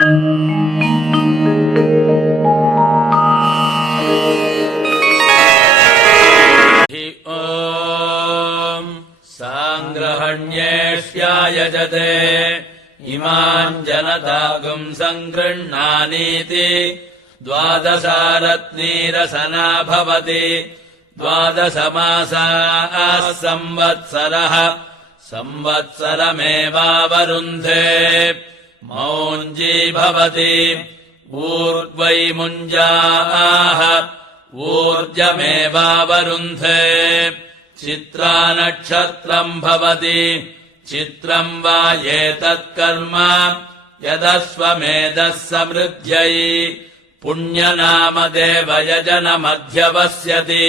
साङ्ग्रहण्येष्यायजते इमान् जनतागुम् सङ्गृह्णानीति द्वादशारत्नीरसना भवति द्वादशमासाः संवत्सरः संवत्सरमेवावरुन्धे मौञ्जी भवति ऊर्ध्वै मुञ्जाः ऊर्जमेवावरुन्धे चित्रानक्षत्रम् भवति चित्रम् वा एतत्कर्म यदश्वमेधः समृद्ध्यै पुण्यनामदेवयजनमध्यवस्यति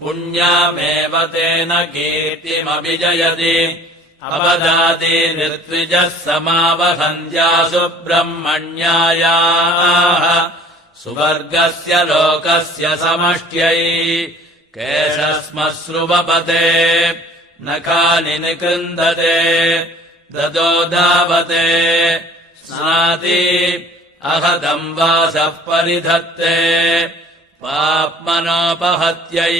पुण्यामेव तेन कीर्तिमभिजयति अवदाति ऋत्विजः समावहन्त्यासु ब्रह्मण्यायाः सुवर्गस्य लोकस्य समष्ट्यै केशश्मश्रुवपते नखानि निकृन्दते ददो धावते स्नाति अहदम् वासः परिधत्ते पाप्मनोपहत्यै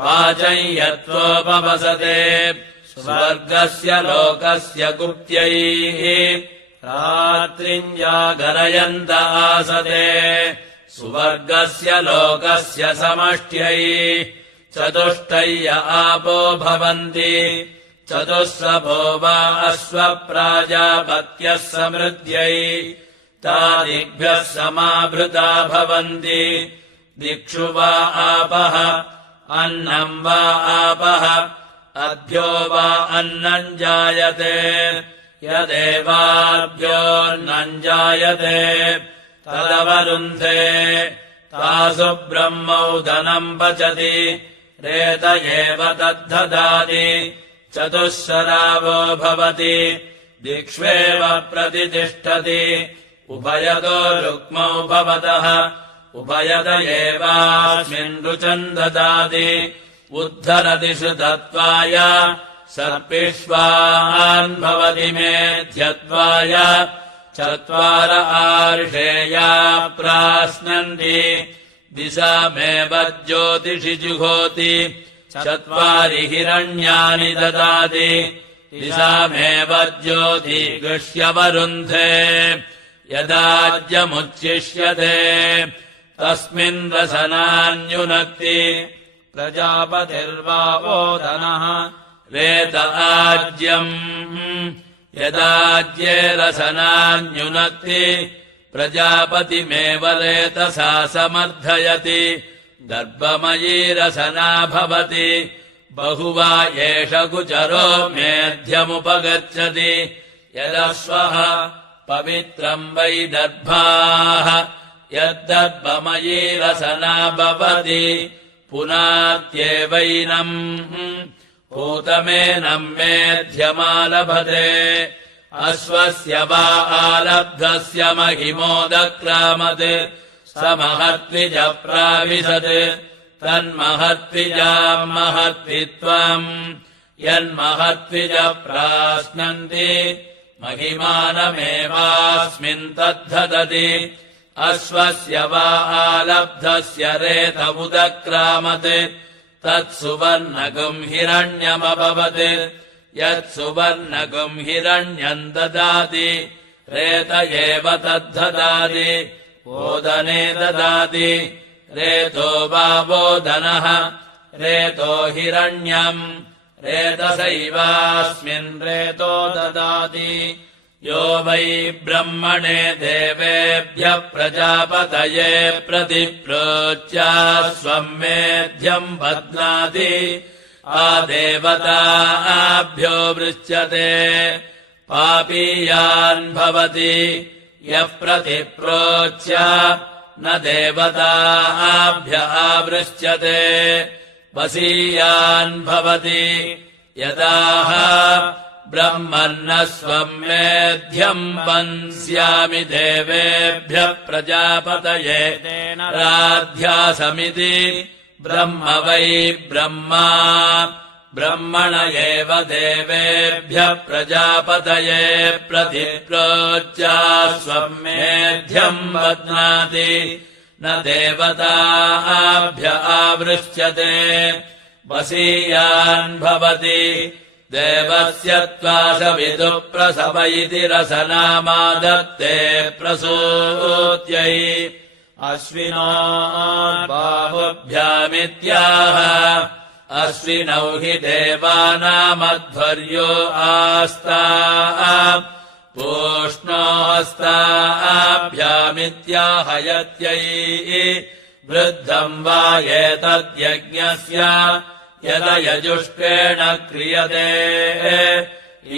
वाचम् यत्त्वोपवसते स्वर्गस्य लोकस्य गुप्त्यैः रात्रिम् जागरयन्त आसते सुवर्गस्य लोकस्य समष्ट्यै चतुष्टय्य आपो भवन्ति चतुस्रभो वा अश्वप्राजापत्यः समृद्ध्यै तादिभ्यः समाभृता भवन्ति दिक्षु वा आपः अन्नम् वा आपः अभ्यो वा अन्नम् जायते यदेवाभ्योऽन्नम् जायते तदवरुन्धे तासु ब्रह्मौदनम् पचति रेत एव तद्धदाति चतुःशरावो भवति दिक्ष्वेव प्रतितिष्ठति उभयतो रुक्मौ भवतः उभयत एवास्मिन् रुचम् ददाति उद्धरति श्रुतत्वाय सर्पिष्वान् भवति मेध्यत्वाय चत्वार आर्षेया प्राश्नन्ति दिशामेव ज्योतिषि जुहोति चत्वारि हिरण्यानि ददाति दिशामेव ज्योतिगृह्यवरुन्धे यदाज्यमुच्छिष्यते तस्मिन् रसनान्युनक्ति प्रजापतिर्वावोदनः रेत आज्यम् यदाज्ये रसनान्युनक्ति प्रजापतिमेव रेतसा समर्थयति दर्भमयी रसना भवति बहुवा एष गुचरो मेध्यमुपगच्छति यदश्वः पवित्रम् वै दर्भाः यद्दर्भमयी रसना भवति पुनात्येवैनम् पूतमेनम् मेध्यमालभते अश्वस्य वा आलब्धस्य महिमोदक्रामत् स महत्विजप्राविशत् तन्महत्विजाम् महत्वित्वम् यन्महत्विजप्राश्नन्ति महिमानमेवास्मिन् तद्धदति अश्वस्य वा आलब्धस्य रेतमुदक्रामत् तत्सुवर्णगुम् हिरण्यमभवत् यत्सुवर्णगुम् हिरण्यम् ददाति रेत एव तद्धदाति ओदने ददाति रेतो वा वोदनः रेतो हिरण्यम् रेतसैवास्मिन् रेतो ददाति यो वै ब्रह्मणे देवेभ्यः प्रजापतये प्रतिप्रोच्यास्वम् मेध्यम् बध्नाति आदेवताभ्यो वृच्यते पापीयान् भवति यः प्रतिप्रोच्य न देवताभ्य आवृच्यते वसीयान् भवति यदाह ब्रह्मन्न स्वम् मेध्यम् वंस्यामि देवेभ्यः प्रजापतये राध्यासमिति ब्रह्म वै ब्रह्मा ब्रह्मण एव देवेभ्यः प्रजापतये प्रतिप्रोच्या स्वम् मेध्यम् बध्नाति न देवताभ्य आवृष्यते वसीयान् भवति देवस्य त्वाशविदुः प्रसव इति रसनामादत्ते प्रसूत्यै अश्विनो बाहुभ्यामित्याह अश्विनौ हि देवानामध्वर्यो आस्ता पूष्णो हस्ताभ्यामित्याहयत्यै वृद्धम् वा एतद्यज्ञस्य यदयजुष्टेन क्रियते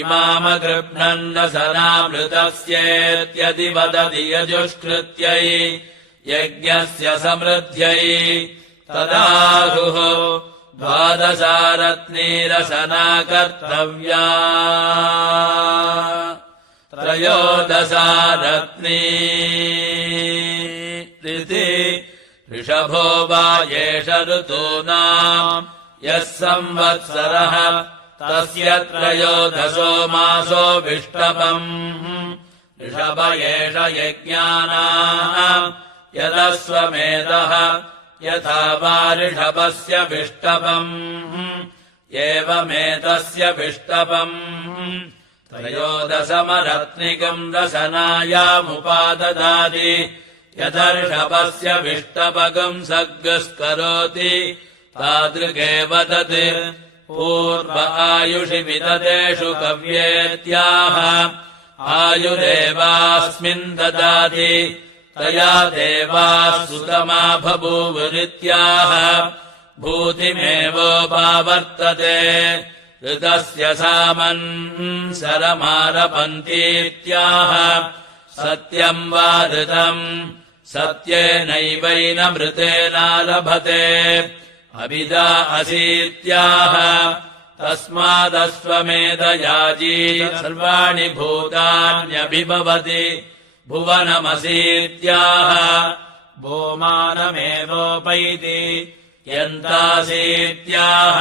इमामगृह्णन्नसनामृतस्येत्यदि वदति यजुष्कृत्यै यज्ञस्य समृद्ध्यै तदाहुः द्वादशारत्नीरसना कर्तव्या त्रयोदशारत्नीरिति ऋषभो वा एष ऋतूनाम् यः संवत्सरः तस्य त्रयोदशो मासो विष्टपम् ऋषभ एष यज्ञानाम् यदश्वमेधः यथा वा ऋषभस्य विष्टपम् एवमेतस्य विष्टपम् त्रयोदशमरत्निकम् रसनायामुपाददाति यदर्षभस्य विष्टपकम् सर्गस्करोति तादृगेव तत् पूर्व आयुषि विदतेषु कव्येत्याह आयुरेवास्मिन् ददाति तया देवाः सुतमा बभूवुरित्याह भूतिमेवोपावर्तते ऋतस्य सामन्सरमारपन्तीत्याह सत्यम् वा ऋतम् सत्येनैवैनमृतेनालभते अभिदा असीत्याह तस्मादश्वमेधयाजी सर्वाणि भूतान्यभिभवति भुवनमसीत्याह भूमानमेवोपैति यन्तासीत्याह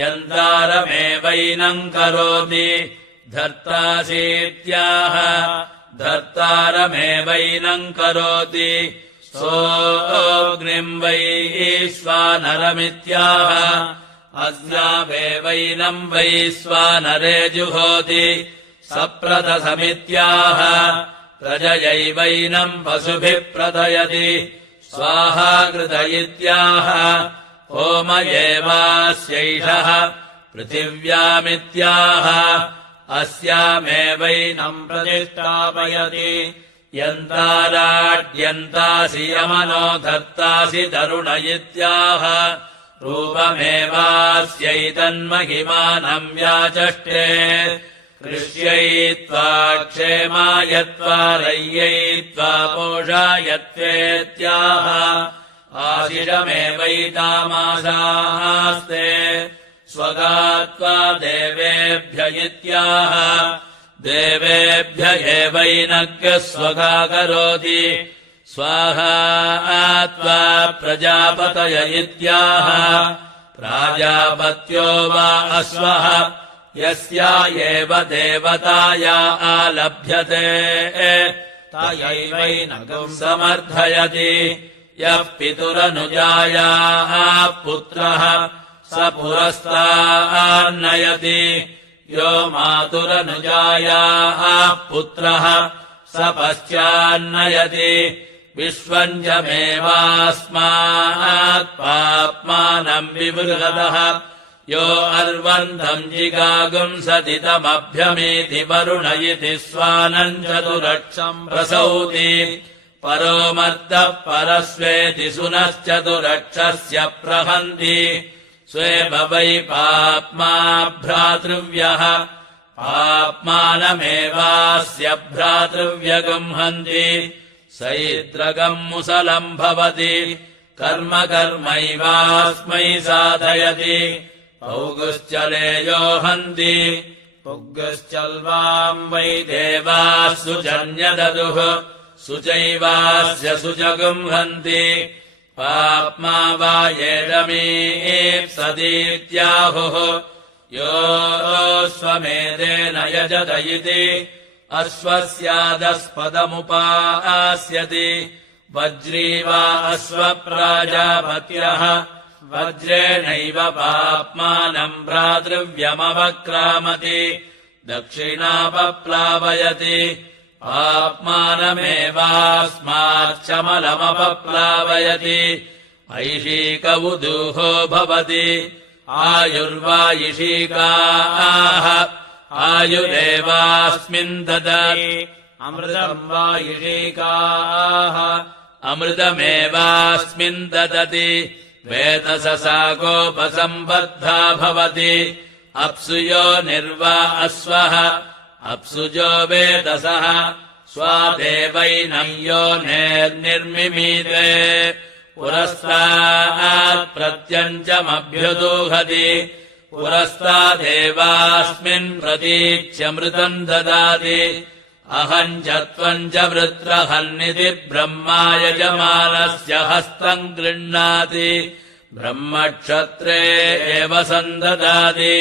यन्तारमेवैनम् करोति धर्तासीत्याह धर्तारमेवैनम् करोति सोऽग्निम् वैश्वानरमित्याह अस्यावेवैनम् वैश्वानरे जुहोति सप्रथसमित्याह प्रजयैवैनम् वसुभिः प्रदयति स्वाहाकृत इत्याह होम एवास्यैषः पृथिव्यामित्याह अस्यामेवैनम् प्रतिष्ठापयति यन्ताराड्यन्तासि यमनो धर्तासि तरुण इत्याह रूपमेवास्यैतन्महिमानम् व्याचष्टे कृष्यैत्वा क्षेमायत्वा रय्यैत्वा पोषायत्वेत्याह आशिषमेवैतामासास्ते स्वगात्वा देवेभ्य इत्याह देवेभ्य एवैनज्ञः स्वगा करोति स्वाहा प्रजापतय इत्याह प्राजापत्यो वा अश्वः यस्या एव देवताया आलभ्यते तयैवैनगम् समर्थयति यः पितुरनुजायाः पुत्रः स पुरस्तान्नयति यो मातुरनुजायाः पुत्रः स पश्चान्नयति विश्वञ्जमेवास्मात् पाप्मानम् विबृहदः यो अर्वन्धम् जिगागुम् सदितमभ्यमीति वरुण इति स्वानम् चतुरक्षम् प्रसौति परो मर्दः परस्वेति सुनश्चतुरक्षस्य प्रहन्ति स्वे वै पाप्मा भ्रातृव्यः पाप्मानमेवास्य भ्रातृव्यगम् हन्ति सैद्रगम् मुसलम् भवति कर्म कर्मैवास्मै साधयति पौगुश्चलेयो हन्ति पुग्गश्चल्वाम् वै देवाः सुजन्यददुः सुचैवास्य सुजगुम् हन्ति पाप्मा वा येरमीप्सदीत्याहुः यो स्वमेधेन यजत इति अश्वस्यादस्पदमुपास्यति वज्री वा अश्वप्राजापत्यः वज्रेणैव पाप्मानम् भ्रातृव्यमवक्रामति दक्षिणापप्लावयति पाप्मानमेवास्माच्चमलमपप्लावयति ऐशीकवुदूहो भवति आयुर्वायिषीकाः आयुरेवास्मिन् ददति अमृतम् वायिषीकाः अमृतमेवास्मिन् ददति वेतससागोपसम्बद्धा भवति अप्सुयो निर्वा अश्वः अप्सुजो वेदसः स्वादेवैनम् योनेर्निर्मिमीते पुरस्तात् प्रत्यञ्चमभ्युदूहति पुरस्तादेवास्मिन् प्रतीच्यमृतम् ददाति अहम् च त्वम् च वृत्रहन्निति ब्रह्मा यजमानस्य हस्तम् गृह्णाति ब्रह्मक्षत्रे एव सन्ददाति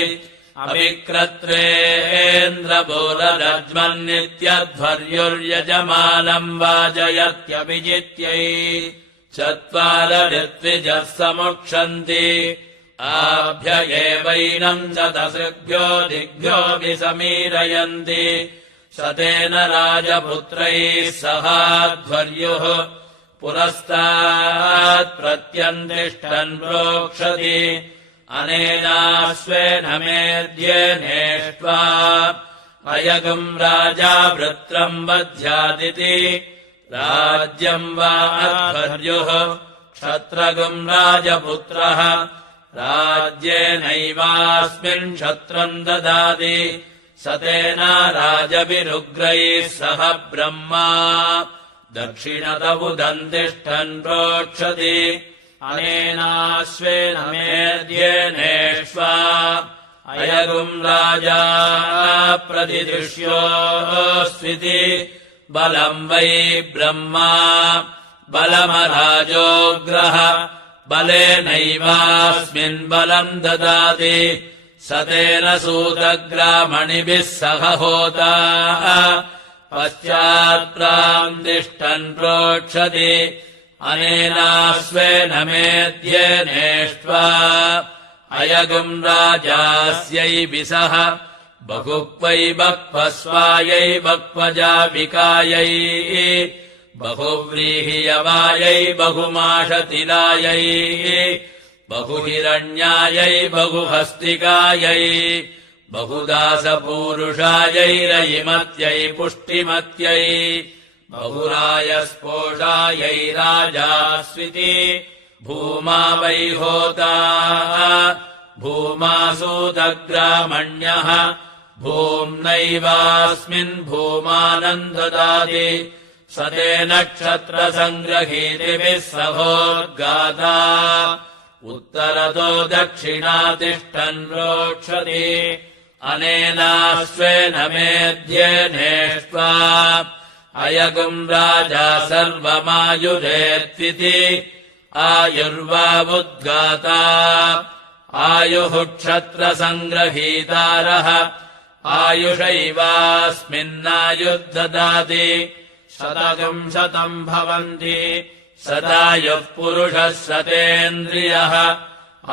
अविक्रत्रेन्द्रभूररज्मन्नित्यध्वर्युर्यजमानम् वाजयत्यभिजित्यै चत्वारऋत्विजः समुक्षन्ति आभ्य एवैनम् चतसृभ्यो दिग्भ्योऽपि समीरयन्ति शतेन राजपुत्रैः सहाध्वर्युः पुरस्तात् प्रत्यन्तिष्ठन् प्रोक्षति अनेनाश्वेन मेध्येनेष्ट्वा अयगम् राजा वृत्रम् वध्यादिति राज्यम् वा अध्वर्युः क्षत्रगम् राजपुत्रः राज्येनैवास्मिन् क्षत्रम् ददाति सतेन राजभिरुग्रैः सह ब्रह्मा दक्षिणतबुदन्तिष्ठन् प्रोक्षति अनेनाश्वेन मेध्येनेष्वा अयगुम् राजा प्रतिदृश्योऽस्विति बलम् वै ब्रह्मा बलमराजोग्रः बलेनैवास्मिन् बलम् ददाति सतेन सूतग्रामणिभिः सह होता पश्चात्प्रान्तिष्ठन् प्रोक्षति अनेनाश्वेन मेध्येनेष्ट्वा अयगुम् राजास्यै सह बहुक्वै बक्वस्वायै बक्वजाविकायै बहुव्रीहियवायै बहुमाषतिलायै बहुहिरण्यायै बहुहस्तिकायै बहुदासपूरुषायै रयिमत्यै पुष्टिमत्यै बहुरायस्पोषायै राजास्विति भूमा वै होता भूमासूतग्रामण्यः भूम्नैवास्मिन् भूमानम् ददाति सतेन क्षत्रसङ्ग्रहीतिभिः सहोद्गाता उत्तरतो दक्षिणातिष्ठन् प्रोक्षति अनेनाश्वेन मेध्येनेष्ट्वा अयगुम् राजा सर्वमायुरेत्विति आयुर्वावुद्गाता आयुः क्षत्रसङ्ग्रहीतारः आयुषैवास्मिन्नायुर्ददाति शतकम् शतम् भवन्ति सदायुः पुरुषः शतेन्द्रियः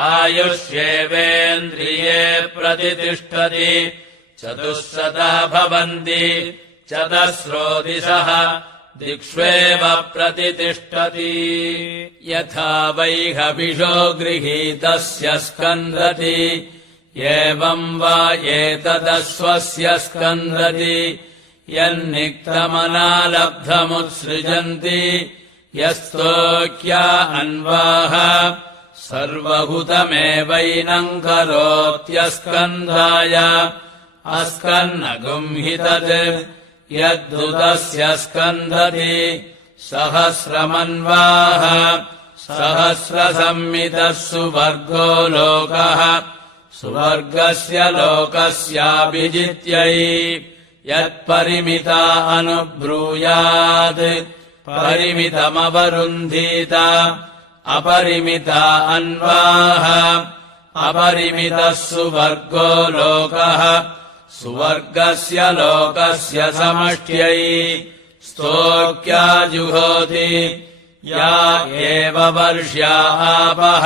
आयुष्येवेन्द्रिये प्रतितिष्ठति चतुःशता भवन्ति चतस्रो दिशः दिक्ष्वेव प्रतितिष्ठति यथा वैहविषो गृहीतस्य स्कन्दति एवम् वा एतदस्वस्य स्कन्दति यन्निक्तमनालब्धमुत्सृजन्ति यस्तोक्या अन्वाः सर्वभूतमेवैनम् करोत्यस्कन्धाय अस्कन्नगुंहितत् यद्धुतस्य स्कन्दति सहस्रमन्वाः सहस्रसंमितः सुवर्गो लोकः सुवर्गस्य लोकस्याभिजित्यै यत्परिमिता अनुब्रूयात् परिमितमवरुन्धीत अपरिमिता अन्वाः अपरिमितः सुवर्गो लोकः सुवर्गस्य लोकस्य समष्ट्यै स्तोक्या जुहोति या एव वर्ष्या आपः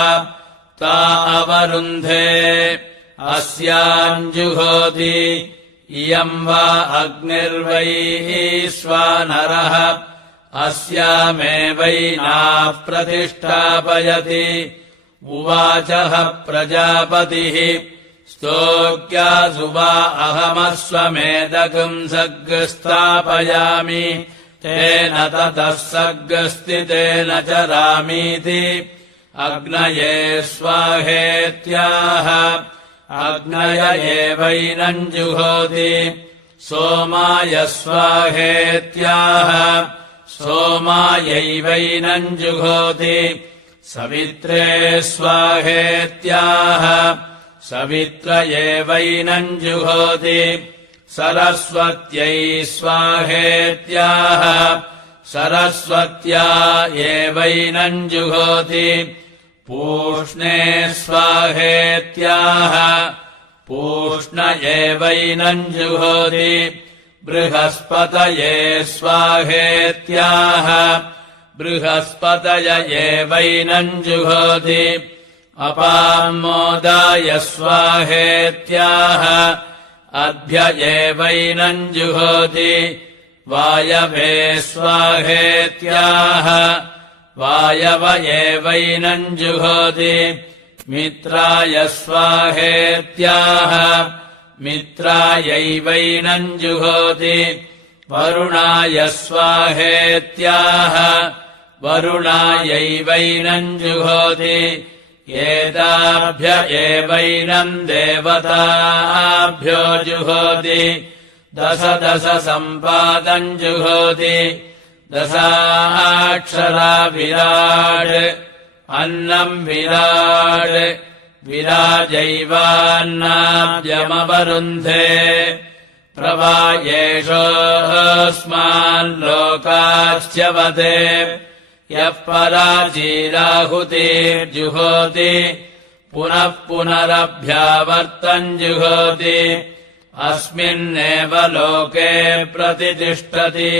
ता अवरुन्धे अस्याञ्जुहोति इयम् वा अग्निर्वैश्वानरः अस्यामेवैनाः प्रतिष्ठापयति उवाचः प्रजापतिः स्तोक्यासु वा अहमश्वमेधकम् सग्स्थापयामि तेन ततः सग्स्थितेन चरामीति अग्नये स्वाहेत्याह अग्नय एवैनम् जुहोति सोमाय स्वाहेत्याह सोमायैवैनम् जुहोति सवित्रे स्वाहेत्याह सवित्र एवैनम् जुहोति सरस्वत्यै स्वाहेत्याह सरस्वत्या एवैनम् जुहोति पूष्णे स्वाहेत्याह पूष्ण एवैनम् जुहोति बृहस्पतये स्वाहेत्याह बृहस्पतय एवैनम् जुहोति अपामोदाय स्वाहेत्याह अभ्य एवैनम् जुहोति वायवे स्वाहेत्याह वायव एवैनम् जुहोति मित्राय स्वाहेत्याह मित्रायैवैनम् जुहोति वरुणाय स्वाहेत्याह वरुणायैवैनम् जुहोति एताभ्य एवैनम् देवताभ्यो जुहोति दश दश सम्पादम् जुहोति दशाक्षरा विराट् अन्नम् विराट् विराजैवान्नाद्यमवरुन्धे प्रवायेषोऽस्माल्लोकाश्च वदे यः पराजीराहुतिर्जुहोति पुनः पुनरभ्यावर्तम् जुहोति अस्मिन्नेव लोके प्रतितिष्ठति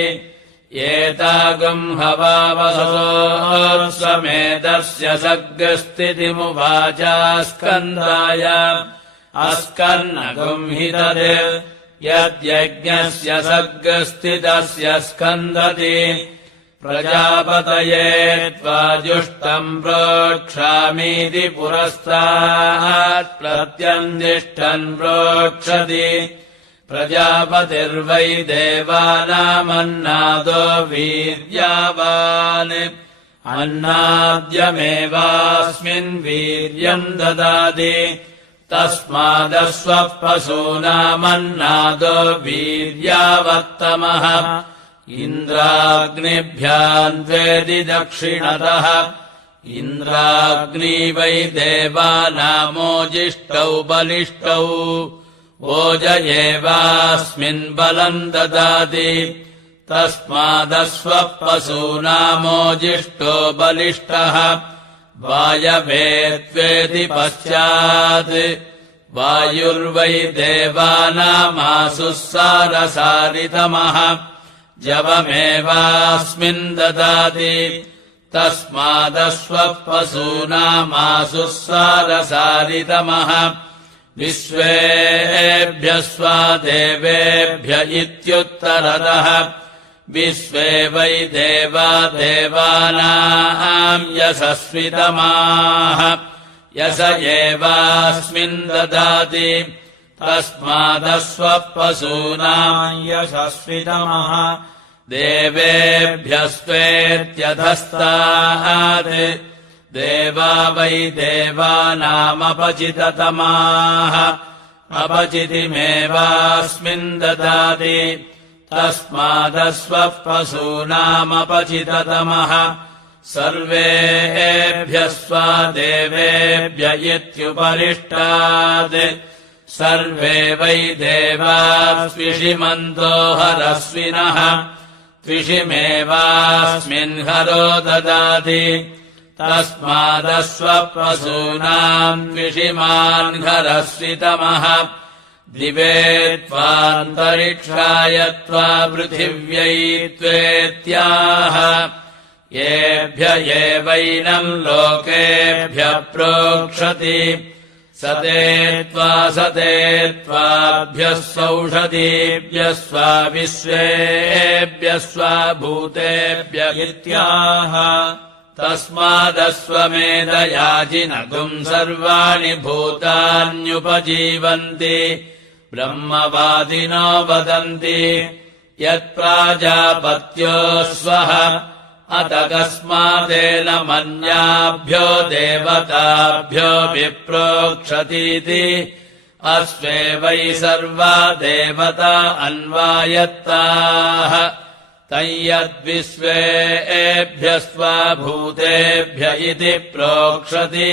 एतागम् हवावसोऽस्वमेधस्य सग्स्थितिमुवाचास्कन्धाय अस्कन्नगुम् हि तद् यद्यज्ञस्य सग्स्थितस्य स्कन्दति प्रजापतये त्वाजुष्टम् प्रोक्षामीति पुरस्तात् प्रत्यन्दिष्टन् प्रोक्षति प्रजापतिर्वै देवानामन्नादो वीर्यावान् अन्नाद्यमेवास्मिन् वीर्यम् ददाति तस्मादस्वः पशूनामन्नादो वीर्यावत्तमः इन्द्राग्निभ्यान्वेदि दक्षिणतः इन्द्राग्नी वै देवानामोजिष्टौ बलिष्टौ ओज एवास्मिन् बलम् ददाति तस्मादस्वः पशूनामोजिष्टो बलिष्ठः वायवेत्वेति पश्चात् वायुर्वै देवानामासुः सारसारितमः जवमेवास्मिन् ददाति तस्मादस्वः पशूनामासुः सारसारितमः विश्वेभ्यः स्वादेवेभ्य इत्युत्तरतः विश्वे वै देवा देवानाम् यशस्वितमाः यश एवास्मिन् ददाति तस्मादस्वः पशूनाम् यशस्वितमः देवेभ्यस्त्वेत्यधस्तात् देवा वै देवानामपचिततमाः अपचितिमेवास्मिन् ददाति तस्मादस्वः पशूनामपचिततमः सर्वेभ्यः स्वादेवेभ्य इत्युपरिष्टात् सर्वे वै देवा स्विषिमन्तो हरस्विनः त्विषिमेवास्मिन् हरो ददाति तस्मादस्वपशूनाम् विषिमान् घरस्वितमः दिवे त्वान्तरिक्षाय त्वा पृथिव्यै त्वेत्याह येभ्य एवैनम् लोकेभ्यः प्रोक्षति सते त्वाभ्यः सौषधीभ्यः स्वा विश्वेभ्यः स्वा भूतेभ्य इत्याह तस्मादस्वमेधयाजिनगुम् सर्वाणि भूतान्युपजीवन्ति ब्रह्मवादिनो वदन्ति यत्प्राजापत्यो स्वः अत कस्मादेन मन्याभ्यो देवताभ्यो विप्रोक्षतीति अस्वे वै सर्वा देवता अन्वायत्ताः तय्यद्विश्वेभ्यस्त्वा भूतेभ्य इति प्रोक्षति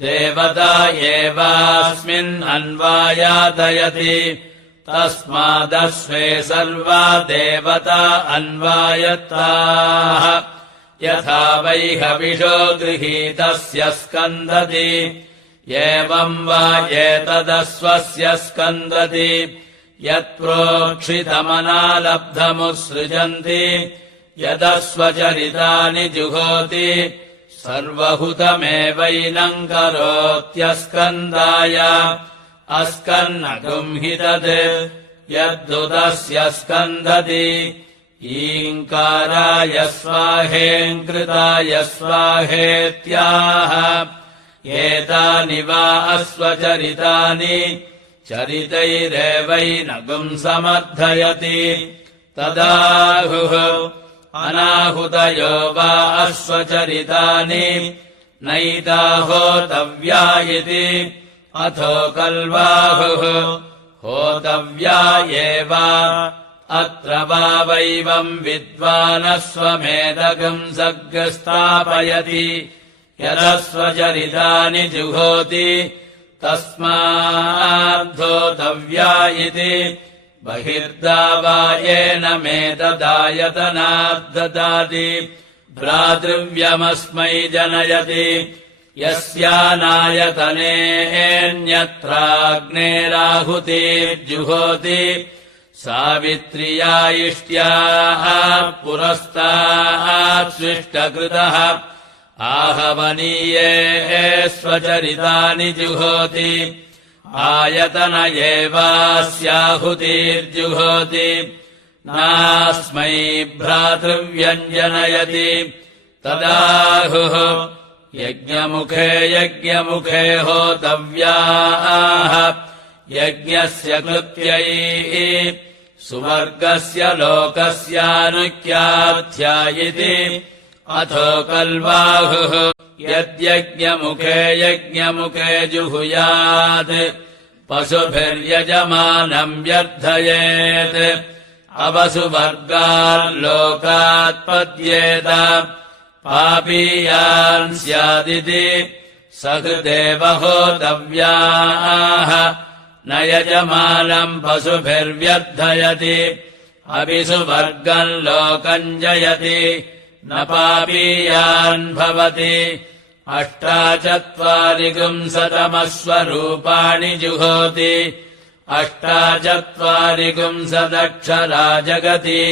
देवता एवास्मिन् अन्वायादयति तस्मादस्वे सर्वा देवता अन्वायत्ताः यथा वै हविषो गृहीतस्य स्कन्दति एवम् वा एतदस्वस्य स्कन्दति यत्प्रोक्षितमनालब्धमुत्सृजन्ति यदस्वचरितानि जुहोति सर्वहुतमेवैनम् करोत्यस्कन्दाय अस्कन्नगुम् हि तत् यद्दुतस्य स्कन्दति ईङ्काराय स्वाहेङ्कृताय स्वाहेत्याह एतानि वा अस्वचरितानि चरितैरेवैनगुम् समर्थयति तदाहुः अनाहुतयो वा अस्वचरितानि नैताहोतव्या इति अथो कल्वाहुः होतव्या एव अत्र वावैवम् विद्वानस्वमेधगम् सर्गस्थापयति यदस्वचरितानि जुहोति तस्माद्धोतव्या इति बहिर्दावायेन मेतदायतनाद्ददाति भ्रातृव्यमस्मै जनयति यस्यानायतनेऽन्यत्राग्नेराहुतिर्जुहोति सावित्र्या इष्ट्याः पुरस्तात् सृष्टकृतः आहवनीये स्वचरितानि जुहोति आयतन एवास्याहुतिर्जुहोति नास्मै भ्रातृव्यञ्जनयति तदाहुः यज्ञमुखे होतव्याः यज्ञस्य कृत्यैः सुवर्गस्य लोकस्यानुक्यार्थ्यायिति अथो कल्वाहुः यज्ञमुखे जुहुयात् पशुभिर्यजमानम् व्यर्थयेत् अवसुवर्गाल्लोकात्पद्येत पापीयान् स्यादिति सहृदेव होतव्याः न यजमानम् पशुभिर्व्यर्थयति अविसुवर्गम् लोकम् जयति न पापीयान् भवति अष्टाचत्वारिगुंसतमस्वरूपाणि जुहोति अष्टाचत्वारिगुंसदक्षरा जगति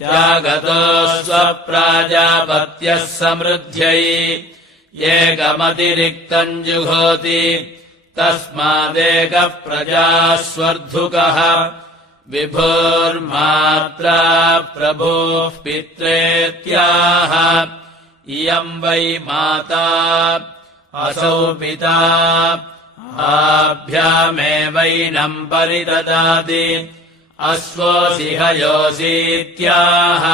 त्यागतो स्वप्राजापत्यः समृद्ध्यै एकमतिरिक्तम् जुहोति तस्मादेकः प्रजास्वर्धुकः विभोर्मात्रा प्रभोः पित्रेत्याह इयम् वै माता असौ पिता आभ्यामेवैनम् परिददाति अश्वोऽसि हयोऽसीत्याह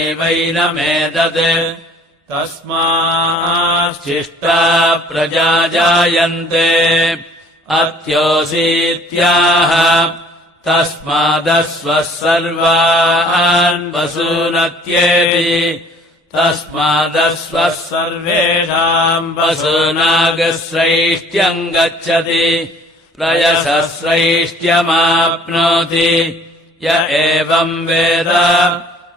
सास्त्यैवैनमेतत् तस्माच्छिष्टा प्रजा जायन्ते अत्योऽसीत्याह तस्मादस्वः सर्वान् वसूनत्येति तस्मादस्वः सर्वेषाम् वसूनागश्रैष्ठ्यम् गच्छति प्रयसश्रैष्ठ्यमाप्नोति य एवम् वेद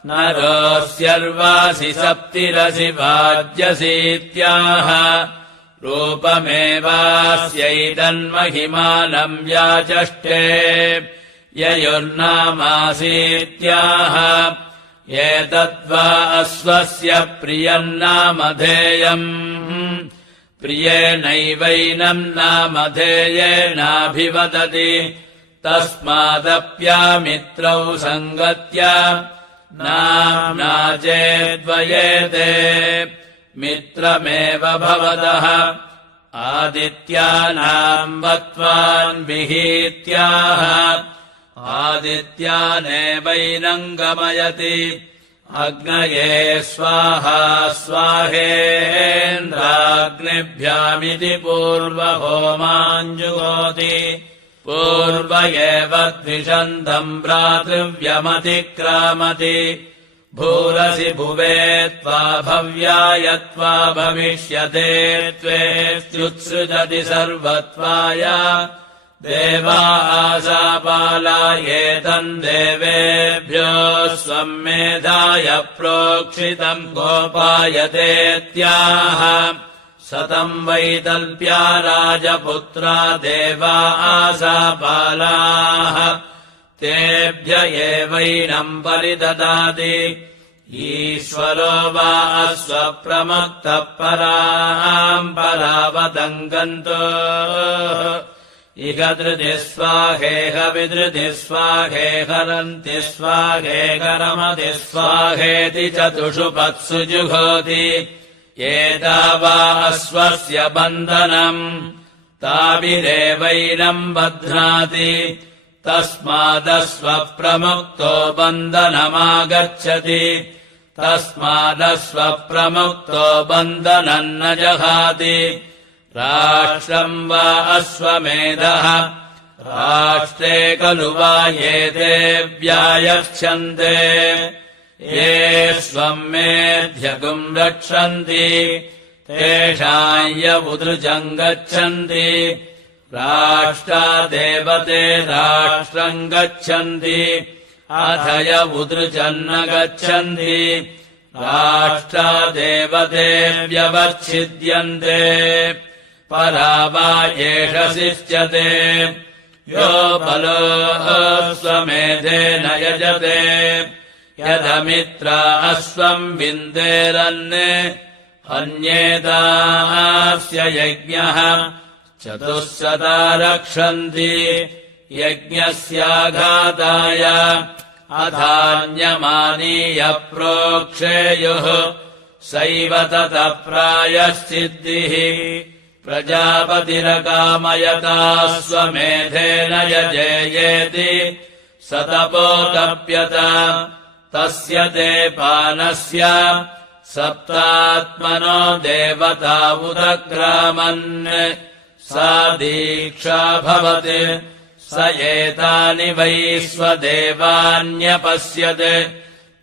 नरोऽस्यर्वासि सप्तिरसि वाज्यसीत्याह रूपमेवास्यैतन्महिमानम् व्याचष्टे ययुर्नामासीत्याह एतद्वा अश्वस्य प्रियम् नामधेयम् प्रियेणैवैनम् नामधेयेनाभिवदति तस्मादप्यामित्रौ सङ्गत्य नाम्ना चेद्वयेते मित्रमेव भवतः आदित्यानाम् वत्वान् विहीत्याह आदित्यानेवैनम् गमयति अग्नये स्वाहा स्वाहेन्द्राग्निभ्यामिति पूर्वहोमाञ्जुहोति पूर्व एव द्विषन्तम् भ्रातृव्यमतिक्रामति भूरसि भुवे त्वा भव्याय त्वा भविष्यते त्वेत्युत्सृजति सर्वत्वाय देवा आशापालायेतम् देवेभ्यो स्वम् मेधाय प्रोक्षितम् गोपायतेत्याह सतम् वैतल्प्या राजपुत्रा देवा आशापालाः तेभ्य एवैनम् परिददाति ईश्वरो वा अश्वप्रमत्तः परावतम् गन्तो इह धृतिः स्वाहेह विधृतिः स्वाहेहरन्ति स्वाहेकरमति स्वाहेति चतुषु पत्सु जुहोति एता वा अश्वस्य बन्धनम् ताभिरेवैनम् बध्नाति तस्मादश्वप्रमुक्तो बन्धनमागच्छति तस्मादश्वप्रमुक्तो बन्धनम् न जहाति राष्ट्रम् वा अश्वमेधः राष्ट्रे खलु वा एते व्यायच्छन्ते ये स्वम् मेध्यगुम् रक्षन्ति तेषाम् य उदृजम् गच्छन्ति राष्ट्रादेवते राष्ट्रम् गच्छन्ति अथ य उदृजन्न गच्छन्ति राष्ट्रादेवते व्यवच्छिद्यन्ते परा वा एष शिष्यते यो बलो स्वमेधेन यजते यदमित्रा अश्वम् विन्देरन् अन्येतास्य यज्ञः चतुःशता रक्षन्ति यज्ञस्याघाताय अधान्यमानीय प्रोक्षेयुः सैव ततः प्रायश्चिद्धिः प्रजापतिरकामयता स्वमेधेन यजेयेति सतपोतप्यत तस्य ते पानस्य सप्तात्मनो देवता उदग्रामन् सा दीक्षा भवति स एतानि वै स्वदेवान्यपश्यत्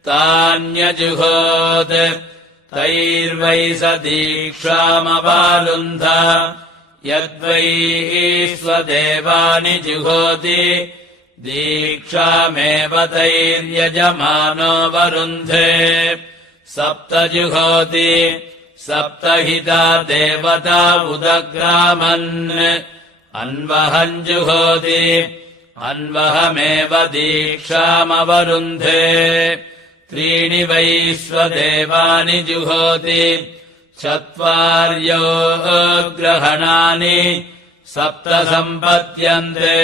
तान्यजुहोत् तैर्वै स दीक्षामवालुन्ध यद्वै स्वदेवानि जुहोति दीक्षामेव तैर्यजमानो वरुन्धे सप्त जुहोति सप्तहिता देवता उदग्रामन् अन्वहम् जुहोति अन्वहमेव दीक्षामवरुन्धे त्रीणि वै स्वदेवानि जुहोति चत्वार्यो ग्रहणानि सप्त सम्पद्यन्ते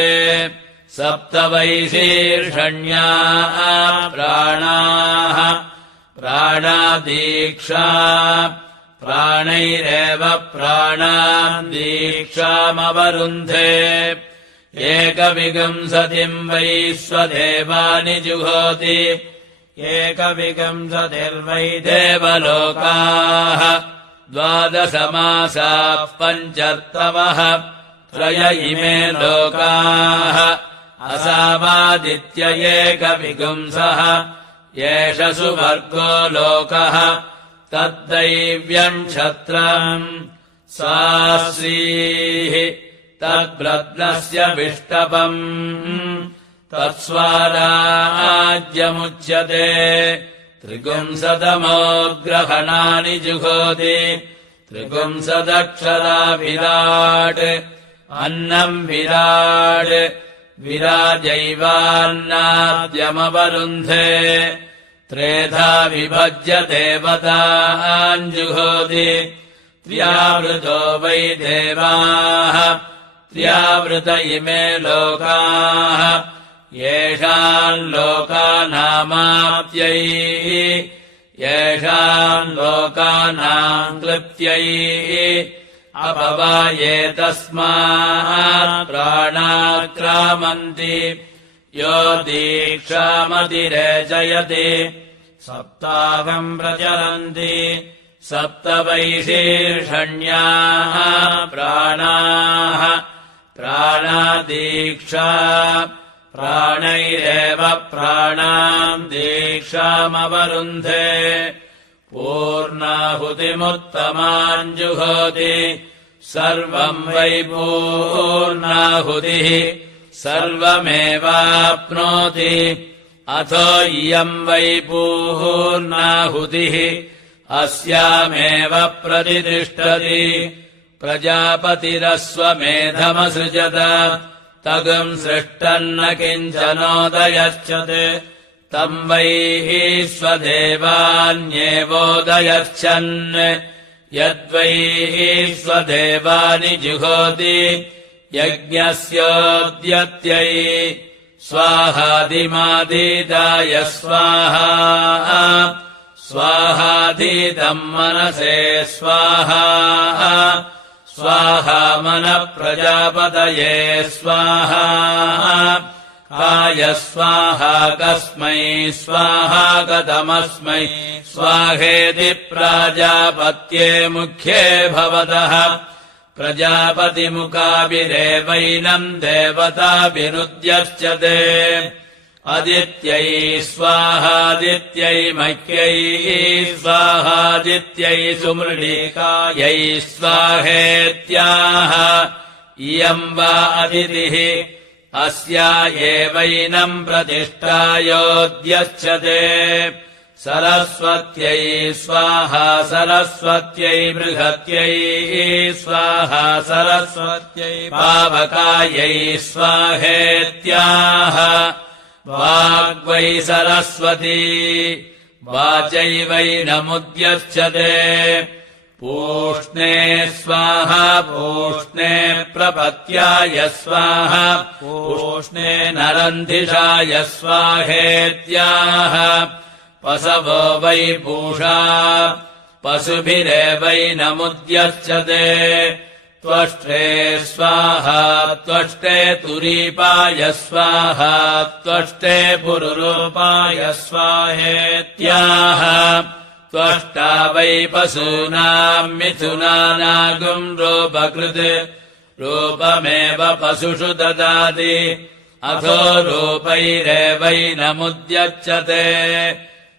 सप्त वै शीर्षण्या प्राणाः प्राणादीक्षा प्राणैरेव प्राणान् दीक्षामवरुन्धे एकविगंसतिम् वै स्वदेवानि जुहोति एकविगंसतिर्वै देवलोकाः द्वादशमासाः पञ्चर्तवः त्रय इमे लोकाः असावादित्य एकविगुंसः एष सुवर्गो लोकः तद्दैव्यम् क्षत्रम् साश्रीः तद्ब्रह्मस्य विष्टपम् तत्स्वाराज्यमुच्यते त्रिपुंसतमो ग्रहणानि जुहोति त्रिपुंसदक्षरा विराट् अन्नम् विराट् विराजैवान्नाद्यमवरुन्धे त्रेधा विभज्य देवतान् जुहोति त्र्यावृतो वै देवाः त्र्यावृत इमे लोकाः येषाम् लोकानामाप्त्यै येषाम् लोकानाम् क्लृप्त्यै अपवायेतस्मात् प्राणाक्रामन्ति यो दीक्षामतिरेचयति सप्ताहम् प्रचरन्ति सप्त वैशीर्षण्याः प्राणाः प्राणादीक्षा प्राणैरेव प्राणाम् दीक्षामवरुन्धे पूर्णाहुतिमुत्तमाम् जुहोति सर्वम् वै पूर्णाहुतिः सर्वमेवाप्नोति अथो इयम् वै पूर्णाहुतिः अस्यामेव प्रतितिष्ठति प्रजापतिरस्वमेधमसृजत तगुम् सृष्टन्न किञ्चनोदयच्छत् तम् वै स्वदेवान्येवोदयच्छन् यद्वै स्वदेवानि जुहोति यज्ञस्योद्यत्यै स्वाहादिमादीदाय स्वाहा स्वाहाधीतम् मनसे स्वाहा स्वाहा मनः प्रजापतये स्वाहा काय स्वाहा कस्मै स्वाहा कथमस्मै स्वाहेति प्राजापत्ये मुख्ये भवतः प्रजापतिमुखाभिरेवैनम् देवताभिरुद्यश्चते अदित्यै स्वाहादित्यै मह्यै स्वाहादित्यै सुमृळिकायै स्वाहेत्याह इयम् वा अदितिः अस्या एवैनम् प्रतिष्ठायोद्यच्छते सरस्वत्यै स्वाहा सरस्वत्यै बृहत्यै स्वाहा सरस्वत्यै पावकायै स्वाहेत्याह वाग्वै सरस्वती वाचैवैनमुद्यच्छते पूष्णे स्वाहा पूष्णे प्रपत्याय स्वाहा पूष्णे नरन्धिषाय स्वाहेत्याह पशवो वै पूषा पशुभिरेवैनमुद्यच्छते त्वष्टे स्वाहा त्वष्टे तुरीपाय स्वाहा त्वष्टे पुरुरूपाय स्वाहेत्याह त्वष्टा वै पशूनाम् मिथुनानागुम् रूपकृत् रूपमेव पशुषु ददाति अथो रूपैरेवैनमुद्यच्छते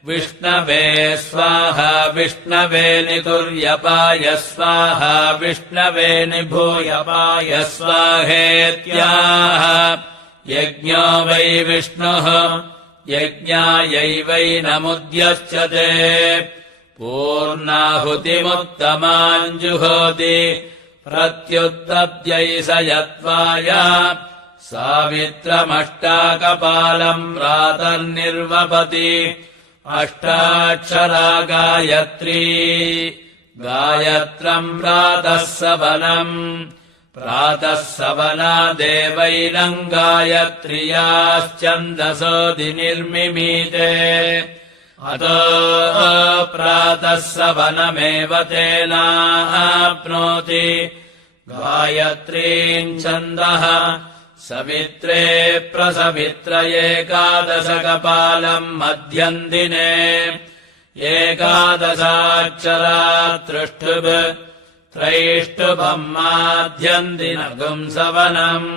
विष्णवे स्वाहा विष्णवे निकुर्यपाय स्वाहा विष्णवे निभूयपाय स्वाहेत्याह यज्ञो वै विष्णुः यज्ञायैवैनमुद्यच्छते पूर्णाहुतिमुत्तमाम् जुहोति प्रत्युत्तप्त्यै स यत्त्वाय सावित्रमष्टाकपालम् प्रातर्निर्वपति अष्टाक्षरा गायत्री गायत्रम् प्रातः सवनम् प्रातः सवना देवैनम् गायत्र्याश्चन्दसोऽधिनिर्मिमीते अतो प्रातः सवनमेव तेनाप्नोति गायत्रीम् छन्दः सवित्रे प्रसवित्र एकादशकपालम् मध्यम् दिने एकादशाक्षरा तृष्टुब् त्रैष्टुभम् माध्यम् दिनगुम् सवनम्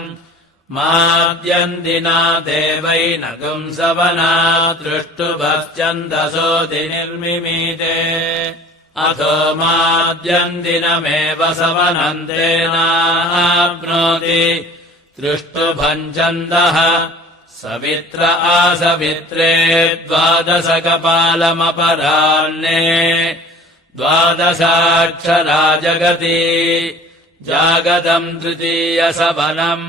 माद्यम् दिना देवैनगुम् सवना तृष्टुभश्चन्दसोऽधिनिर्मिमीते अथो माद्यम् दिनमेव सवनम् तेनाप्नोति तृष्टुभम् छन्दः सवित्र आसवित्रे द्वादशकपालमपराह्ने द्वादशाक्षरा जगति जागतम् तृतीयसवनम्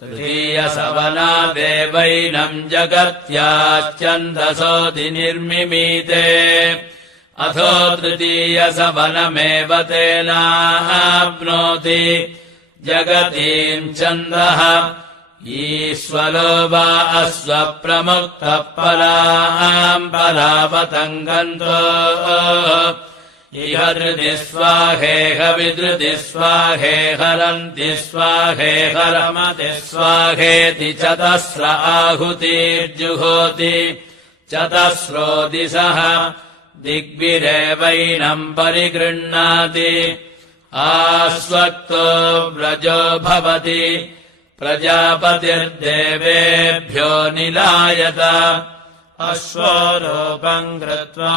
तृतीयसवनादेवैनम् जगत्याश्चन्दसोऽधिनिर्मिमीते अथो तृतीयसवनमेव तेनाप्नोति जगतीम् छन्दः ईश्वरो वा अश्वप्रमुक्तः पराम् परापतङ्गन्तो इह धृति स्वाहेह विधृति स्वाहेहरन्ति स्वाहेहरमति स्वाहेति चतस्र आहुतिर्जुहोति चतस्रो दिशः दिग्भिरेवैनम् परिगृह्णाति आस्वक्तो व्रजो भवति प्रजापतिर्देवेभ्यो निलायत अश्वरूपम् कृत्वा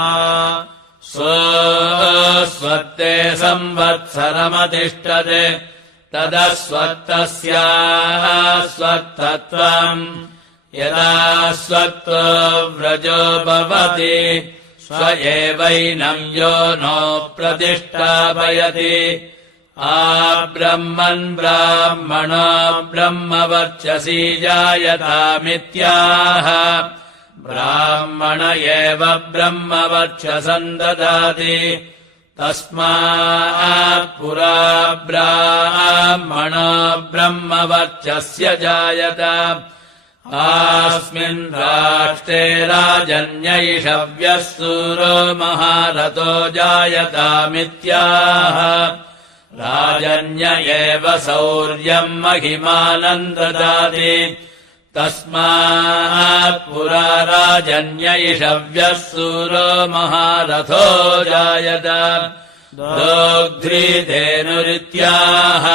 स्वस्वत्ते संवत्सरमतिष्ठते तदस्वत्तस्यास्वत्तत्वम् यदा स्वत्तो व्रजो भवति स्व एवैनम् यो नो प्रतिष्ठापयति आब्रह्मन् ब्राह्मणो ब्रह्मवर्चसी जायतामित्याह ब्राह्मण एव ब्रह्मवर्चसम् ददाति तस्मात् पुरा ब्राह्मणो ब्रह्मवर्चस्य जायत आस्मिन् राष्ट्रे राजन्यैषव्यः सूरो महारथो जायतामित्याह राजन्य एव शौर्यम् महिमानम् ददाति तस्मात् पुरा राजन्यैषव्यः सूरो महारथो जायत दोग्ध्रीधेनुरित्याह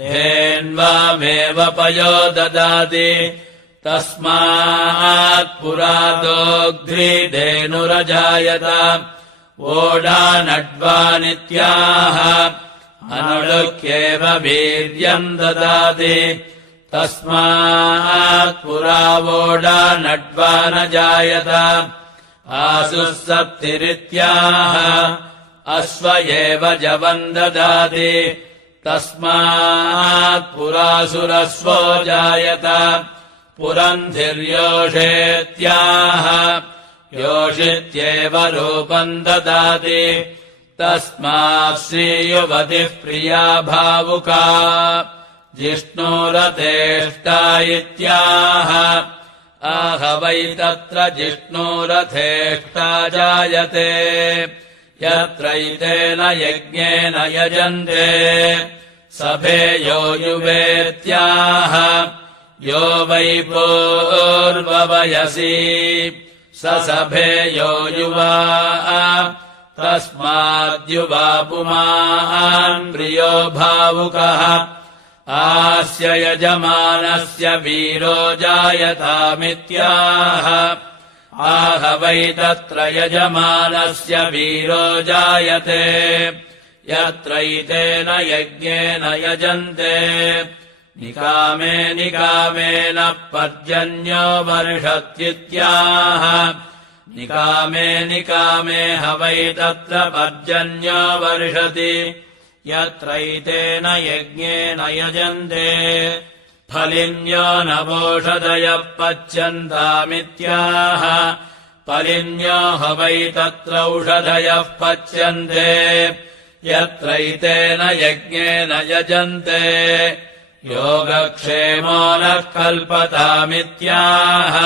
धेन्वामेव पयो ददाति तस्मात् पुरा दोग्ध्रीधेनुरजायत ओढानड्वानित्याह अनुलुक्येव वीर्यम् ददाति तस्मात् पुरा वोढानड्वा न जायत आसुः सप्तिरित्याह अश्व एव जवम् ददाति तस्मात् पुरासुरस्वो जायत पुरन्धिर्योषेत्याह योषित्येव रूपम् ददाति तस्मात् श्रीयुवतिः प्रिया भावुका जिष्णुरथेष्टा इत्याह आह वै तत्र जिष्णुरथेष्टा जायते यत्रैतेन यज्ञेन यजन्ते सभेयो युवेत्याह यो वै पूर्ववयसि स सभेयो युवा तस्माद्युवा पुमान् प्रियो भावुकः आस्य यजमानस्य वीरो जायतामित्याह आह वै तत्र यजमानस्य वीरो जायते यत्रैतेन यज्ञेन यजन्ते निकामे निकामेन पर्जन्यो वर्षत्युत्याह निकामे निकामे ह वै तत्र पर्जन्यो वर्षति यत्रैतेन यज्ञेन यजन्ते फलिन्यो नवोषधयः पच्यन्तामित्याह फलिन्यो ह वै तत्र औषधयः पच्यन्ते यत्रैतेन यज्ञेन यजन्ते योगक्षेमो नः कल्पतामित्याह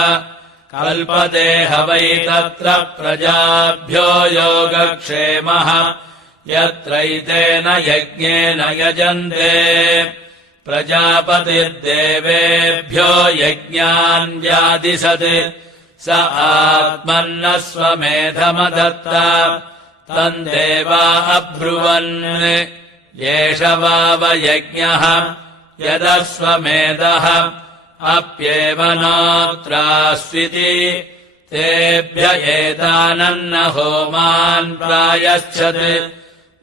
कल्पते ह वै तत्र प्रजाभ्यो योगक्षेमः यत्रैतेन यज्ञेन यजन्ते प्रजापतिर्देवेभ्यो यज्ञान् व्यादिशत् स आत्मन्न स्वमेधमदत्त तम् देवा अब्रुवन् एष वावयज्ञः यदस्वमेधः अप्येव नोऽत्रास्विति तेभ्य एतानन्न होमान् प्रायच्छत्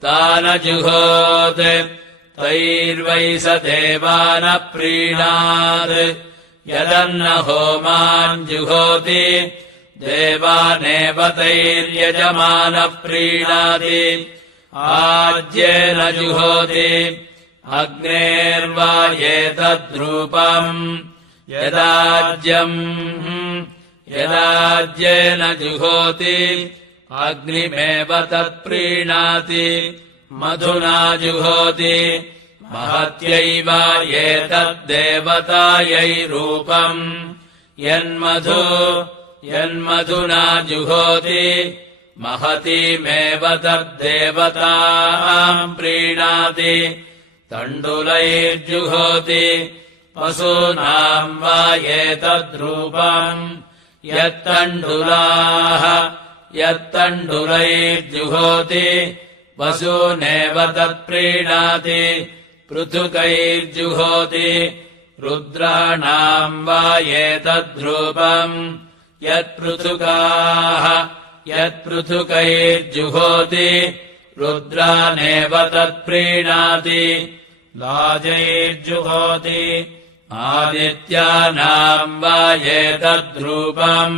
तानजुहोत् तैर्वै स देवानप्रीणात् यदन्न होमान् जुहोति देवानेव तैर्यजमानः प्रीणाति आज्येन जुहोति अग्नेर्वा एतद्रूपम् यदाज्येन जुहोति अग्निमेव तत्प्रीणाति मधुना जुहोति महत्यैव एतद्देवतायै रूपम् यन्मधुना जुहोति महतीमेव तद्देवताम् प्रीणाति तण्डुलैर्जुहोति पशूनाम् वा एतद्रूपम् यत्तण्डुलैर्जुहोति पशूनेव तत्प्रीणाति पृथुकैर्जुहोति रुद्राणाम् वा एतद्रूपम् यत्पृथुकैर्जुहोति रुद्रानेव तत्प्रीणाति लाजैर्जुहोति आदित्यानाम् वा एतद्रूपम्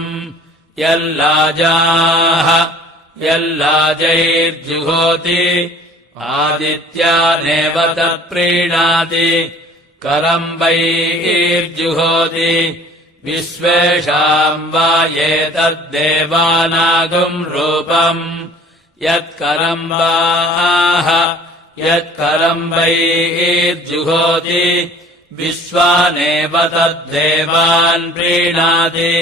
यल्लाजैर्जुहोति आदित्यानेव तत्प्रीणाति करम्बैर्जुहोति विश्वेषाम् वा एतद्देवानागम् रूपम् यत्करम्बैर्जुहोति विश्वानेव तद्देवान् प्रीणाति